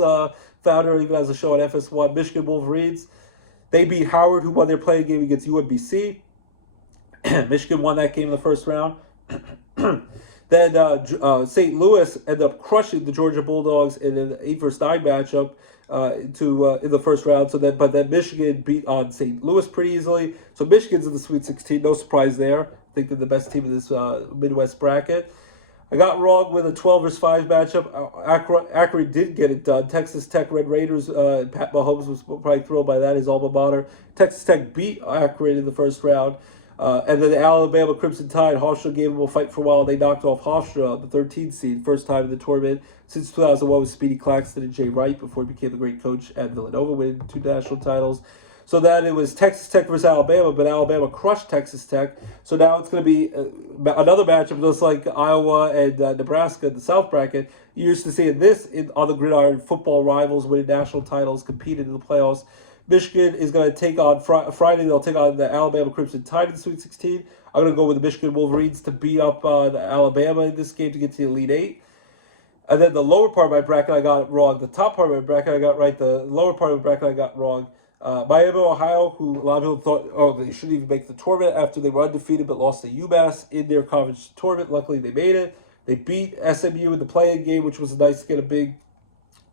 founder, even has a show on FS1. Michigan Wolverines, they beat Howard, who won their playing game against UMBC. Michigan won that game in the first round. Then St. Louis ended up crushing the Georgia Bulldogs in an 8-9 matchup in the first round. But then Michigan beat on St. Louis pretty easily. So Michigan's in the Sweet 16. No surprise there. I think they're the best team in this Midwest bracket. I got wrong with a 12-5 matchup. Akron did get it done. Texas Tech Red Raiders, Pat Mahomes was probably thrilled by that, his alma mater. Texas Tech beat Akron in the first round. And then the Alabama Crimson Tide, Hofstra gave them a fight for a while. They knocked off Hofstra, the 13th seed, first time in the tournament since 2001 with Speedy Claxton and Jay Wright before he became the great coach at Villanova, winning 2 national titles. So then it was Texas Tech versus Alabama, but Alabama crushed Texas Tech. So now it's going to be another matchup just like Iowa and Nebraska in the South bracket. You used to see this on the gridiron, football rivals winning national titles, competed in the playoffs. Michigan is going to take on Friday. They'll take on the Alabama Crimson Tide in the Sweet 16. I'm going to go with the Michigan Wolverines to beat up Alabama in this game to get to the Elite Eight. And then the lower part of my bracket I got wrong. The top part of my bracket I got right. The lower part of my bracket I got wrong. Miami, Ohio, who a lot of people thought, they shouldn't even make the tournament after they were undefeated but lost to UMass in their conference tournament. Luckily, they made it. They beat SMU in the play-in game, which was nice to get a big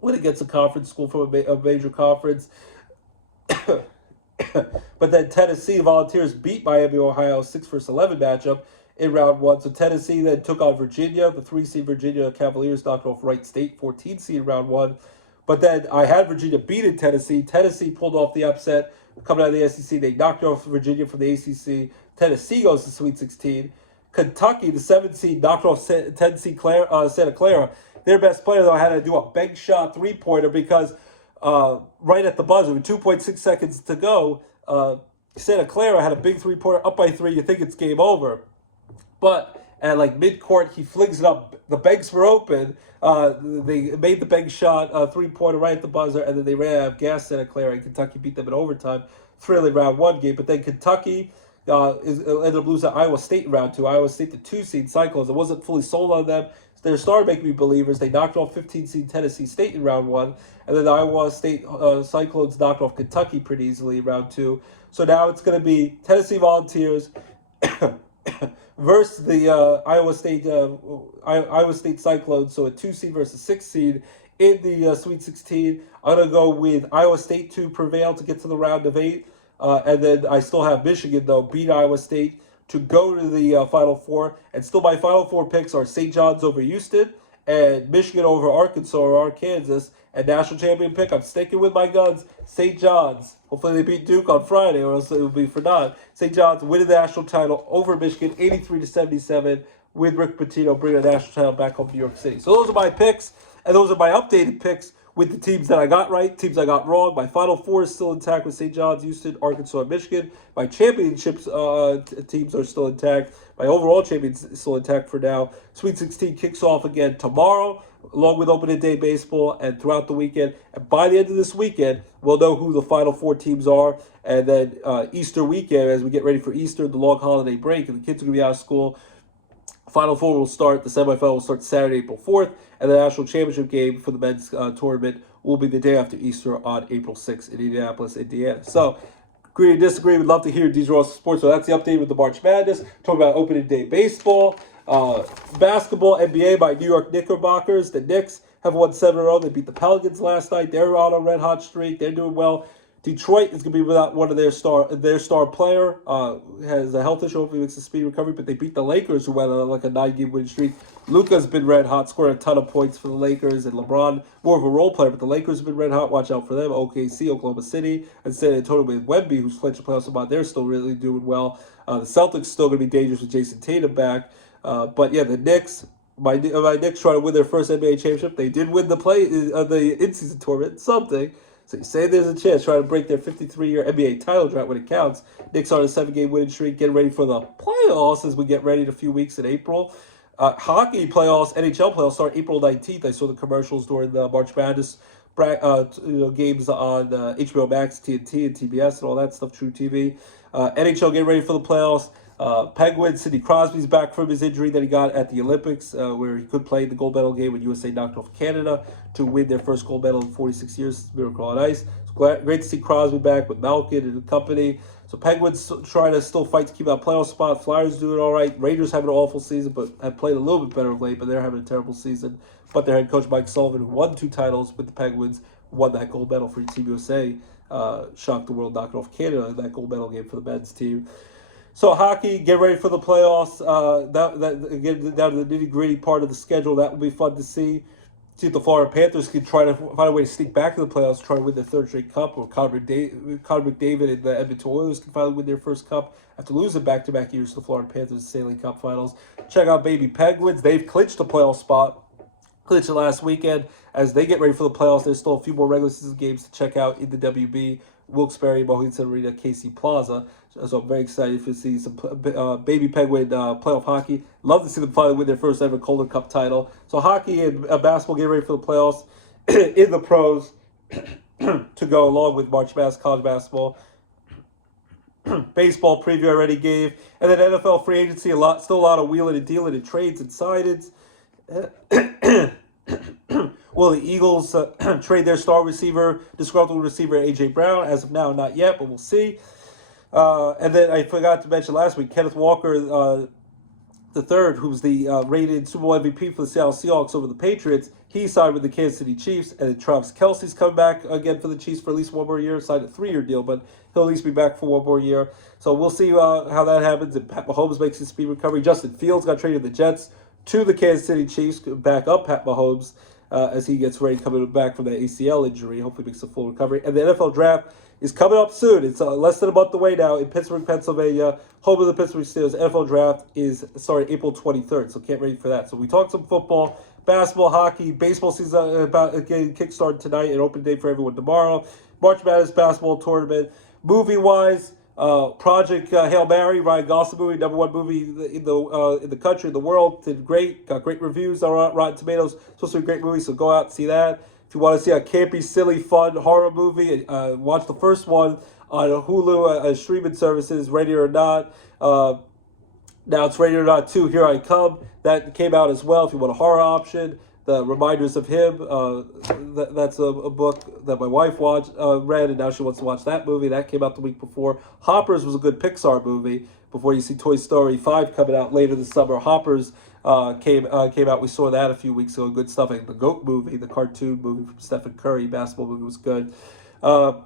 win against a conference school from a major conference. But then Tennessee Volunteers beat Miami, Ohio 6-11 matchup in round 1. So Tennessee then took on Virginia. The 3-seed Virginia Cavaliers knocked off Wright State, 14-seed in round 1. But then I had Virginia beating Tennessee. Tennessee pulled off the upset coming out of the SEC. They knocked off Virginia from the ACC. Tennessee goes to Sweet 16. Kentucky, the 7th seed, knocked off Santa Clara. Their best player, though, had to do a bank shot three-pointer because right at the buzzer, with 2.6 seconds to go, Santa Clara had a big three-pointer up by 3. You think it's game over. But at mid-court, he flings it up. The banks were open. They made the bank shot, three-pointer right at the buzzer, and then they ran out of gas, Santa Clara, and Kentucky beat them in overtime. Thrilling round 1 game. But then Kentucky ended up losing to Iowa State in round 2. Iowa State, the 2-seed Cyclones. I wasn't fully sold on them. They're starting to make me believers. They knocked off 15-seed Tennessee State in round 1. And then the Iowa State Cyclones knocked off Kentucky pretty easily in round 2. So now it's going to be Tennessee Volunteers versus the Iowa State Cyclones. So a 2-seed versus 6-seed in the Sweet 16. I'm going to go with Iowa State to prevail to get to the round of 8. And then I still have Michigan, though, beat Iowa State to go to the Final Four. And still my Final Four picks are St. John's over Houston and Michigan over Arkansas or Arkansas. And national champion pick, I'm sticking with my guns, St. John's. Hopefully they beat Duke on Friday or else it will be for naught. St. John's winning the national title over Michigan, 83-77, with Rick Pitino bringing the national title back home to New York City. So those are my picks, and those are my updated picks with the teams that I got right, teams I got wrong. My Final Four is still intact with St. John's, Houston, Arkansas, and Michigan. My championships teams are still intact. My overall champions is still intact for now. Sweet 16 kicks off again tomorrow, along with opening day baseball and throughout the weekend. And by the end of this weekend, we'll know who the Final Four teams are. And then Easter weekend, as we get ready for Easter, the long holiday break, and the kids are going to be out of school, Final Four will start, the semifinal will start Saturday, April 4th, and the national championship game for the men's tournament will be the day after Easter on April 6th in Indianapolis, Indiana. So, agree or disagree, we'd love to hear DJ Roscoe Sports. So that's the update with the March Madness. Talking about opening day baseball. Basketball, NBA by New York Knickerbockers. The Knicks have won 7 in a row. They beat the Pelicans last night. They're on a red-hot streak. They're doing well. Detroit is going to be without one of their star player. Has a health issue. Hopefully makes a speedy recovery. But they beat the Lakers, who went on a 9-game winning streak. Luka's been red hot, scoring a ton of points for the Lakers. And LeBron, more of a role player, but the Lakers have been red hot. Watch out for them. OKC, Oklahoma City, and San Antonio with Wemby, who's clinched a playoff spot. They're still really doing well. The Celtics still going to be dangerous with Jason Tatum back. But yeah, the Knicks. My Knicks trying to win their first NBA championship. They did win the in-season tournament. Something. So you say there's a chance trying to break their 53-year NBA title drought when it counts. Knicks on a 7-game winning streak, getting ready for the playoffs as we get ready in a few weeks in April. Hockey playoffs, NHL playoffs start April 19th. I saw the commercials during the March Madness games on HBO Max, TNT, and TBS, and all that stuff, True TV. NHL getting ready for the playoffs. Penguins, Sidney Crosby's back from his injury that he got at the Olympics, where he could play the gold medal game when USA knocked off Canada to win their first gold medal in 46 years. It's a miracle on ice. It's great to see Crosby back with Malkin and company. So Penguins trying to still fight to keep that playoff spot. Flyers doing all right. Rangers having an awful season, but have played a little bit better of late, but they're having a terrible season. But their head coach, Mike Sullivan, who won 2 titles with the Penguins, won that gold medal for Team USA. Shocked the world, knocking off Canada in that gold medal game for the men's team. So hockey, get ready for the playoffs. Again, down to the nitty-gritty part of the schedule. That will be fun to see. See if the Florida Panthers can try to find a way to sneak back to the playoffs, try to win their 3rd straight cup, or Connor McDavid and the Edmonton Oilers can finally win their first cup after losing back-to-back years to the Florida Panthers in Stanley Cup Finals. Check out baby Penguins. They've clinched a playoff spot. Clinched it last weekend. As they get ready for the playoffs, there's still a few more regular season games to check out in the WB, Wilkes-Barre, Mohegan Sun Arena, KC Plaza. So I'm very excited to see some baby Penguin playoff hockey. Love to see them finally win their first ever Calder Cup title. So hockey and basketball get ready for the playoffs in the pros to go along with March Madness, college basketball. Baseball preview I already gave. And then NFL free agency, still a lot of wheeling and dealing and trades and signings. Will the Eagles trade their star receiver, disgruntled receiver A.J. Brown? As of now, not yet, but we'll see. And then I forgot to mention last week, Kenneth Walker the third, who's the rated Super Bowl MVP for the Seattle Seahawks over the Patriots. He signed with the Kansas City Chiefs, and then Travis Kelce's coming back again for the Chiefs for at least one more year. Signed a 3-year deal, but he'll at least be back for one more year. So we'll see how that happens. If Pat Mahomes makes his speed recovery, Justin Fields got traded to the Jets to the Kansas City Chiefs, back up Pat Mahomes as he gets ready coming back from that ACL injury. Hopefully makes a full recovery. And the NFL Draft is coming up soon. It's less than a month away now in Pittsburgh, Pennsylvania, home of the Pittsburgh Steelers. NFL Draft is starting April 23rd, so can't wait for that. So we talked some football, basketball, hockey, baseball season about getting kickstarted tonight and open day for everyone tomorrow. March Madness basketball tournament. Movie-wise, Project Hail Mary, Ryan Gosling movie, #1 movie in the country, in the world, did great, got great reviews on Rotten Tomatoes. Supposed to be a great movie, so go out and see that. If you want to see a campy, silly, fun horror movie, watch the first one on Hulu streaming services, Ready or Not. Now it's Ready or Not 2, Here I Come. That came out as well if you want a horror option. The Reminders of Him, that's a book that my wife read, and now she wants to watch that movie. That came out the week before. Hoppers was a good Pixar movie before you see Toy Story 5 coming out later this summer. Hoppers came out. We saw that a few weeks ago. Good stuff. Like the Goat movie, the cartoon movie from Stephen Curry, basketball movie was good. And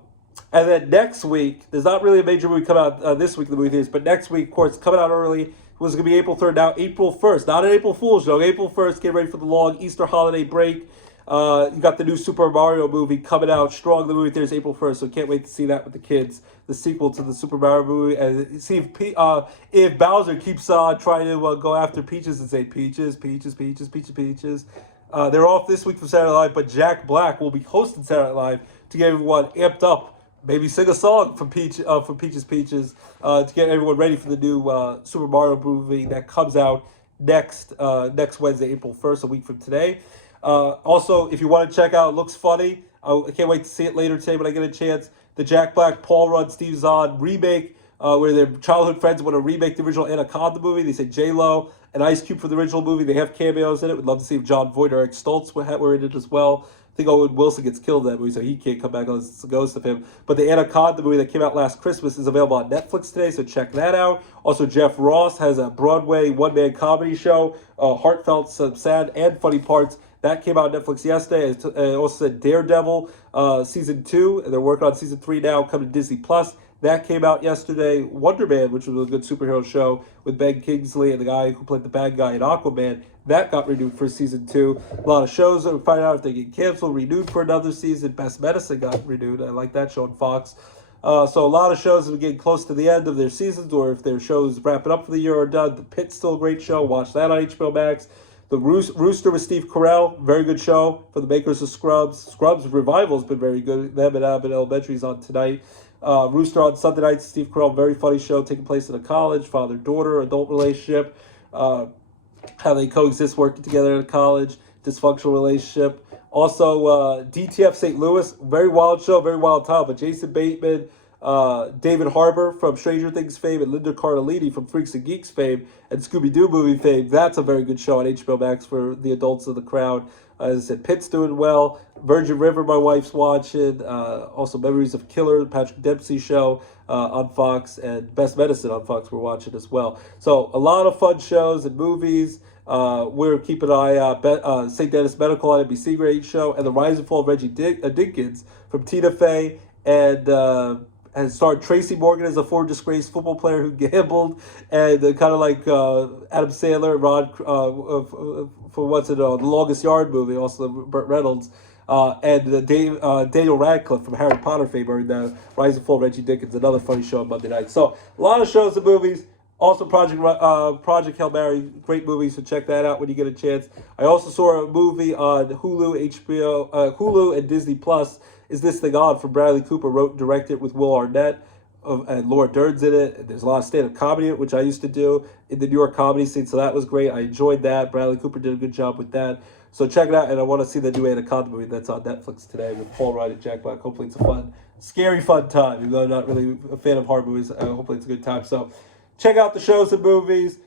then next week, there's not really a major movie coming out this week in the movie theaters, but next week, of course, coming out early. It was going to be April 3rd, now April 1st. Not an April Fool's joke. April 1st, get ready for the long Easter holiday break. You got the new Super Mario movie coming out strong. The movie theaters April 1st, so can't wait to see that with the kids. The sequel to the Super Mario movie. And see if Bowser keeps on trying to go after Peaches and say, Peaches, Peaches, Peaches, Peaches, Peaches. They're off this week from Saturday Night Live, but Jack Black will be hosting Saturday Night Live to get everyone amped up. Maybe sing a song from Peaches Peaches to get everyone ready for the new Super Mario movie that comes out next Wednesday, April 1st, a week from today. Also, if you want to check out It Looks Funny, I can't wait to see it later today when I get a chance. The Jack Black, Paul Rudd, Steve Zahn remake, where their childhood friends want to remake the original Anaconda movie. They say J-Lo and Ice Cube for the original movie. They have cameos in it. We'd love to see if John Voight or Eric Stoltz were in it as well. I think Owen Wilson gets killed in that movie, so he can't come back unless it's a ghost of him. But the Anaconda movie that came out last Christmas is available on Netflix today, so check that out. Also, Jeff Ross has a Broadway one-man comedy show, heartfelt, some sad and funny parts. That came out on Netflix yesterday. It also said Daredevil Season 2, and they're working on Season 3 now, coming to Disney+. That came out yesterday. Wonder Man, which was a good superhero show with Ben Kingsley and the guy who played the bad guy in Aquaman, that got renewed for Season 2. A lot of shows that we find out if they get canceled, renewed for another season. Best Medicine got renewed. I like that show on Fox. So a lot of shows are getting close to the end of their seasons, or if their shows wrapping up for the year are done. The Pit's still a great show. Watch that on HBO Max. The Rooster with Steve Carell, very good show for the makers of Scrubs. Scrubs Revival has been very good. Them and Abbott Elementary is on tonight. Rooster on Sunday nights, Steve Carell, very funny show taking place in a college, father-daughter, adult relationship, how they coexist working together in a college, dysfunctional relationship. Also, DTF St. Louis, very wild show, very wild time, but Jason Bateman, David Harbour from Stranger Things fame and Linda Cardellini from Freaks and Geeks fame and Scooby-Doo movie fame. That's a very good show on HBO Max for the adults of the crowd. As I said, Pitt's doing well. Virgin River, my wife's watching. Also, Memories of Killer, the Patrick Dempsey show on Fox, and Best Medicine on Fox we're watching as well. So a lot of fun shows and movies. We're keeping an eye out. St. Dennis Medical on NBC, great show. And The Rise and Fall of Reggie Dinkins from Tina Fey. And starred Tracy Morgan as a former disgraced football player who gambled. And kind of like Adam Sandler, Rod, for The Longest Yard movie, also Burt Reynolds. And Daniel Radcliffe from Harry Potter fame in the Rise and Fall of Reggie Dinkins, another funny show on Monday night. So a lot of shows and movies. Also, Project Hail Mary, great movie, so check that out when you get a chance. I also saw a movie on Hulu and Disney Plus. Is This Thing On? From Bradley Cooper, wrote and directed with Will Arnett and Laura Dern's in it. There's a lot of stand-up comedy, which I used to do in the New York comedy scene, so that was great. I enjoyed that. Bradley Cooper did a good job with that. So check it out, and I want to see the new Anaconda movie that's on Netflix today with Paul Rudd and Jack Black. Hopefully it's a fun, scary, fun time. Even though I'm not really a fan of horror movies, hopefully it's a good time. So check out the shows and movies.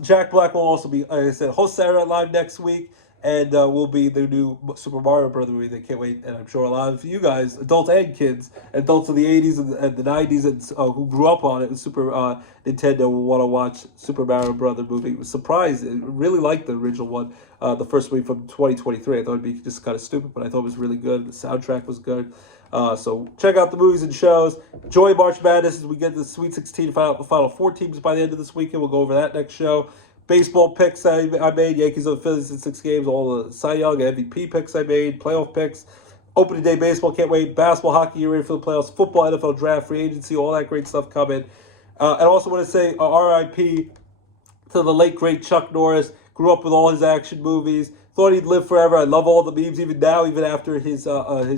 Jack Black will also be, like I said, host Saturday Night Live next week. And will be the new Super Mario Bros. Movie. They can't wait. And I'm sure a lot of you guys, adults and kids, adults of the 80s and the 90s and who grew up on it with Super Nintendo will want to watch Super Mario Bros. Movie. I was surprised. I really liked the original one, the first movie from 2023. I thought it'd be just kind of stupid, but I thought it was really good. The soundtrack was good. So check out the movies and shows. Enjoy March Madness as we get the Sweet 16 Final Four teams by the end of this weekend. We'll go over that next show. Baseball picks I made, Yankees over Phillies in 6 games, all the Cy Young MVP picks I made, playoff picks, opening day baseball, can't wait, basketball, hockey, you're ready for the playoffs, football, NFL draft, free agency, all that great stuff coming. And I also want to say RIP to the late, great Chuck Norris, grew up with all his action movies, thought he'd live forever. I love all the memes, even now, even after his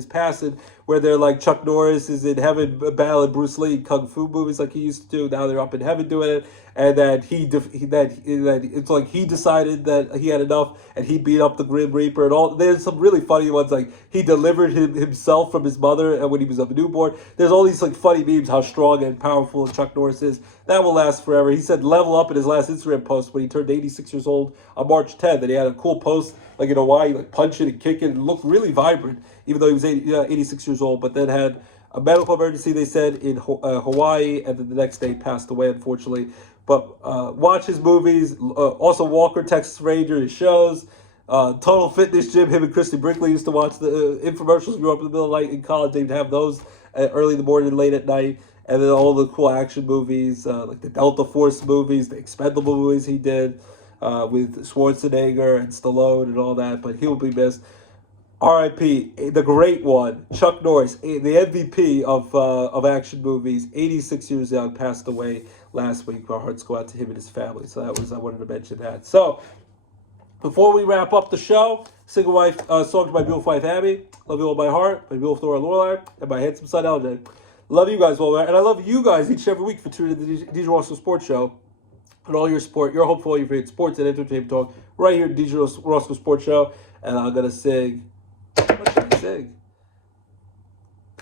passing, where they're like Chuck Norris is in heaven battling Bruce Lee in kung fu movies like he used to do. Now they're up in heaven doing it, and that it's like he decided that he had enough, and he beat up the Grim Reaper and all. There's some really funny ones, like he delivered himself from his mother when he was a newborn. There's all these like funny memes how strong and powerful Chuck Norris is. That will last forever. He said level up in his last Instagram post when he turned 86 years old on March 10th, and he had a cool post like in Hawaii, like punching and kicking, and looked really vibrant, even though he was 86 years old, but then had a medical emergency, they said, in Hawaii, and then the next day passed away, unfortunately. But watch his movies. Also, Walker, Texas Ranger, his shows. Total Fitness Gym, him and Christy Brinkley used to watch the infomercials. Grew up in the middle of the night in college. They'd have those early in the morning and late at night. And then all the cool action movies, like the Delta Force movies, the Expendable movies he did with Schwarzenegger and Stallone and all that. But he will be missed. R.I.P. the great one, Chuck Norris, the MVP of action movies, 86 years young, passed away last week. Our hearts go out to him and his family. So I wanted to mention that. So before we wrap up the show, sing a wife song to my beautiful wife Abby. Love you all by heart, my beautiful Nora Lorelai, and my handsome son LJ. Love you guys all, and I love you guys each and every week for tuning in to the DJ Roscoe Sports Show. And all your support, your hope for all your favorite sports and entertainment talk right here at DJ Roscoe Sports Show. And I'm gonna sing. What should I sing?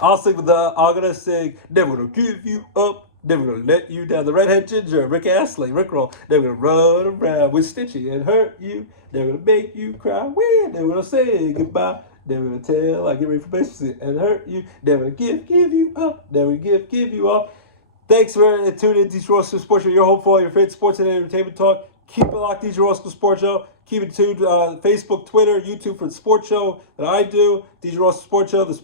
I'm gonna sing, never gonna give you up, never gonna let you down. The Redhead Ginger, Rick Astley, Rickroll, never gonna run around with Stitchy and hurt you, never gonna make you cry, never gonna say goodbye, never gonna tell I get ready for business and hurt you, never gonna give you up, never gonna give you up. Thanks for tuning in to DJ Roscoe Sports Show, your home for all your favorite sports and entertainment talk. Keep it locked, DJ Roscoe Sports Show. Keep it tuned Facebook, Twitter, YouTube for the sports show that I do. DJ Roscoe Sports Show, the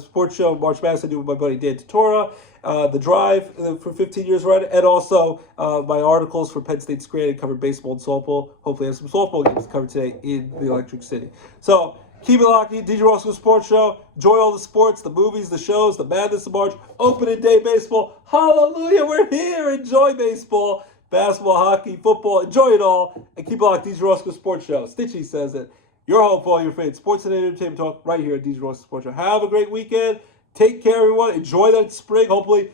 sports show, March Madness, I do with my buddy Dan Tortora. The Drive for 15 years running, and also my articles for Penn State's Graded covered baseball and softball. Hopefully I have some softball games covered today in the Electric City. So keep it locked, DJ Roscoe Sports Show. Enjoy all the sports, the movies, the shows, the madness of March, opening day baseball. Hallelujah, we're here. Enjoy baseball. Basketball, hockey, football, enjoy it all, and keep it locked, DJ Roscoe Sports Show. Stitchy says it. Your home for all your favorite sports and entertainment talk right here at DJ Roscoe Sports Show. Have a great weekend. Take care, everyone. Enjoy that spring. Hopefully,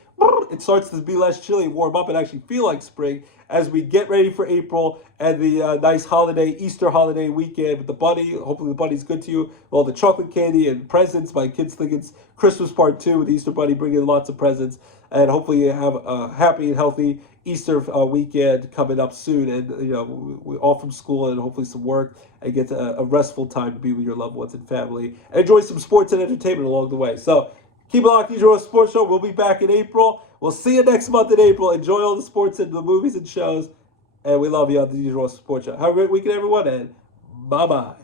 it starts to be less chilly, warm up, and actually feel like spring as we get ready for April and the nice holiday, Easter holiday weekend with the bunny. Hopefully the bunny's good to you. All the chocolate candy and presents. My kids think it's Christmas part 2 with the Easter bunny bringing lots of presents. And hopefully you have a happy and healthy Easter weekend coming up soon. And, we're off from school and hopefully some work and get a restful time to be with your loved ones and family. And enjoy some sports and entertainment along the way. So, keep it locked, DJ Roscoe Sports Show. We'll be back in April. We'll see you next month in April. Enjoy all the sports and the movies and shows. And we love you on the DJ Roscoe Sports Show. Have a great weekend, everyone, and bye-bye.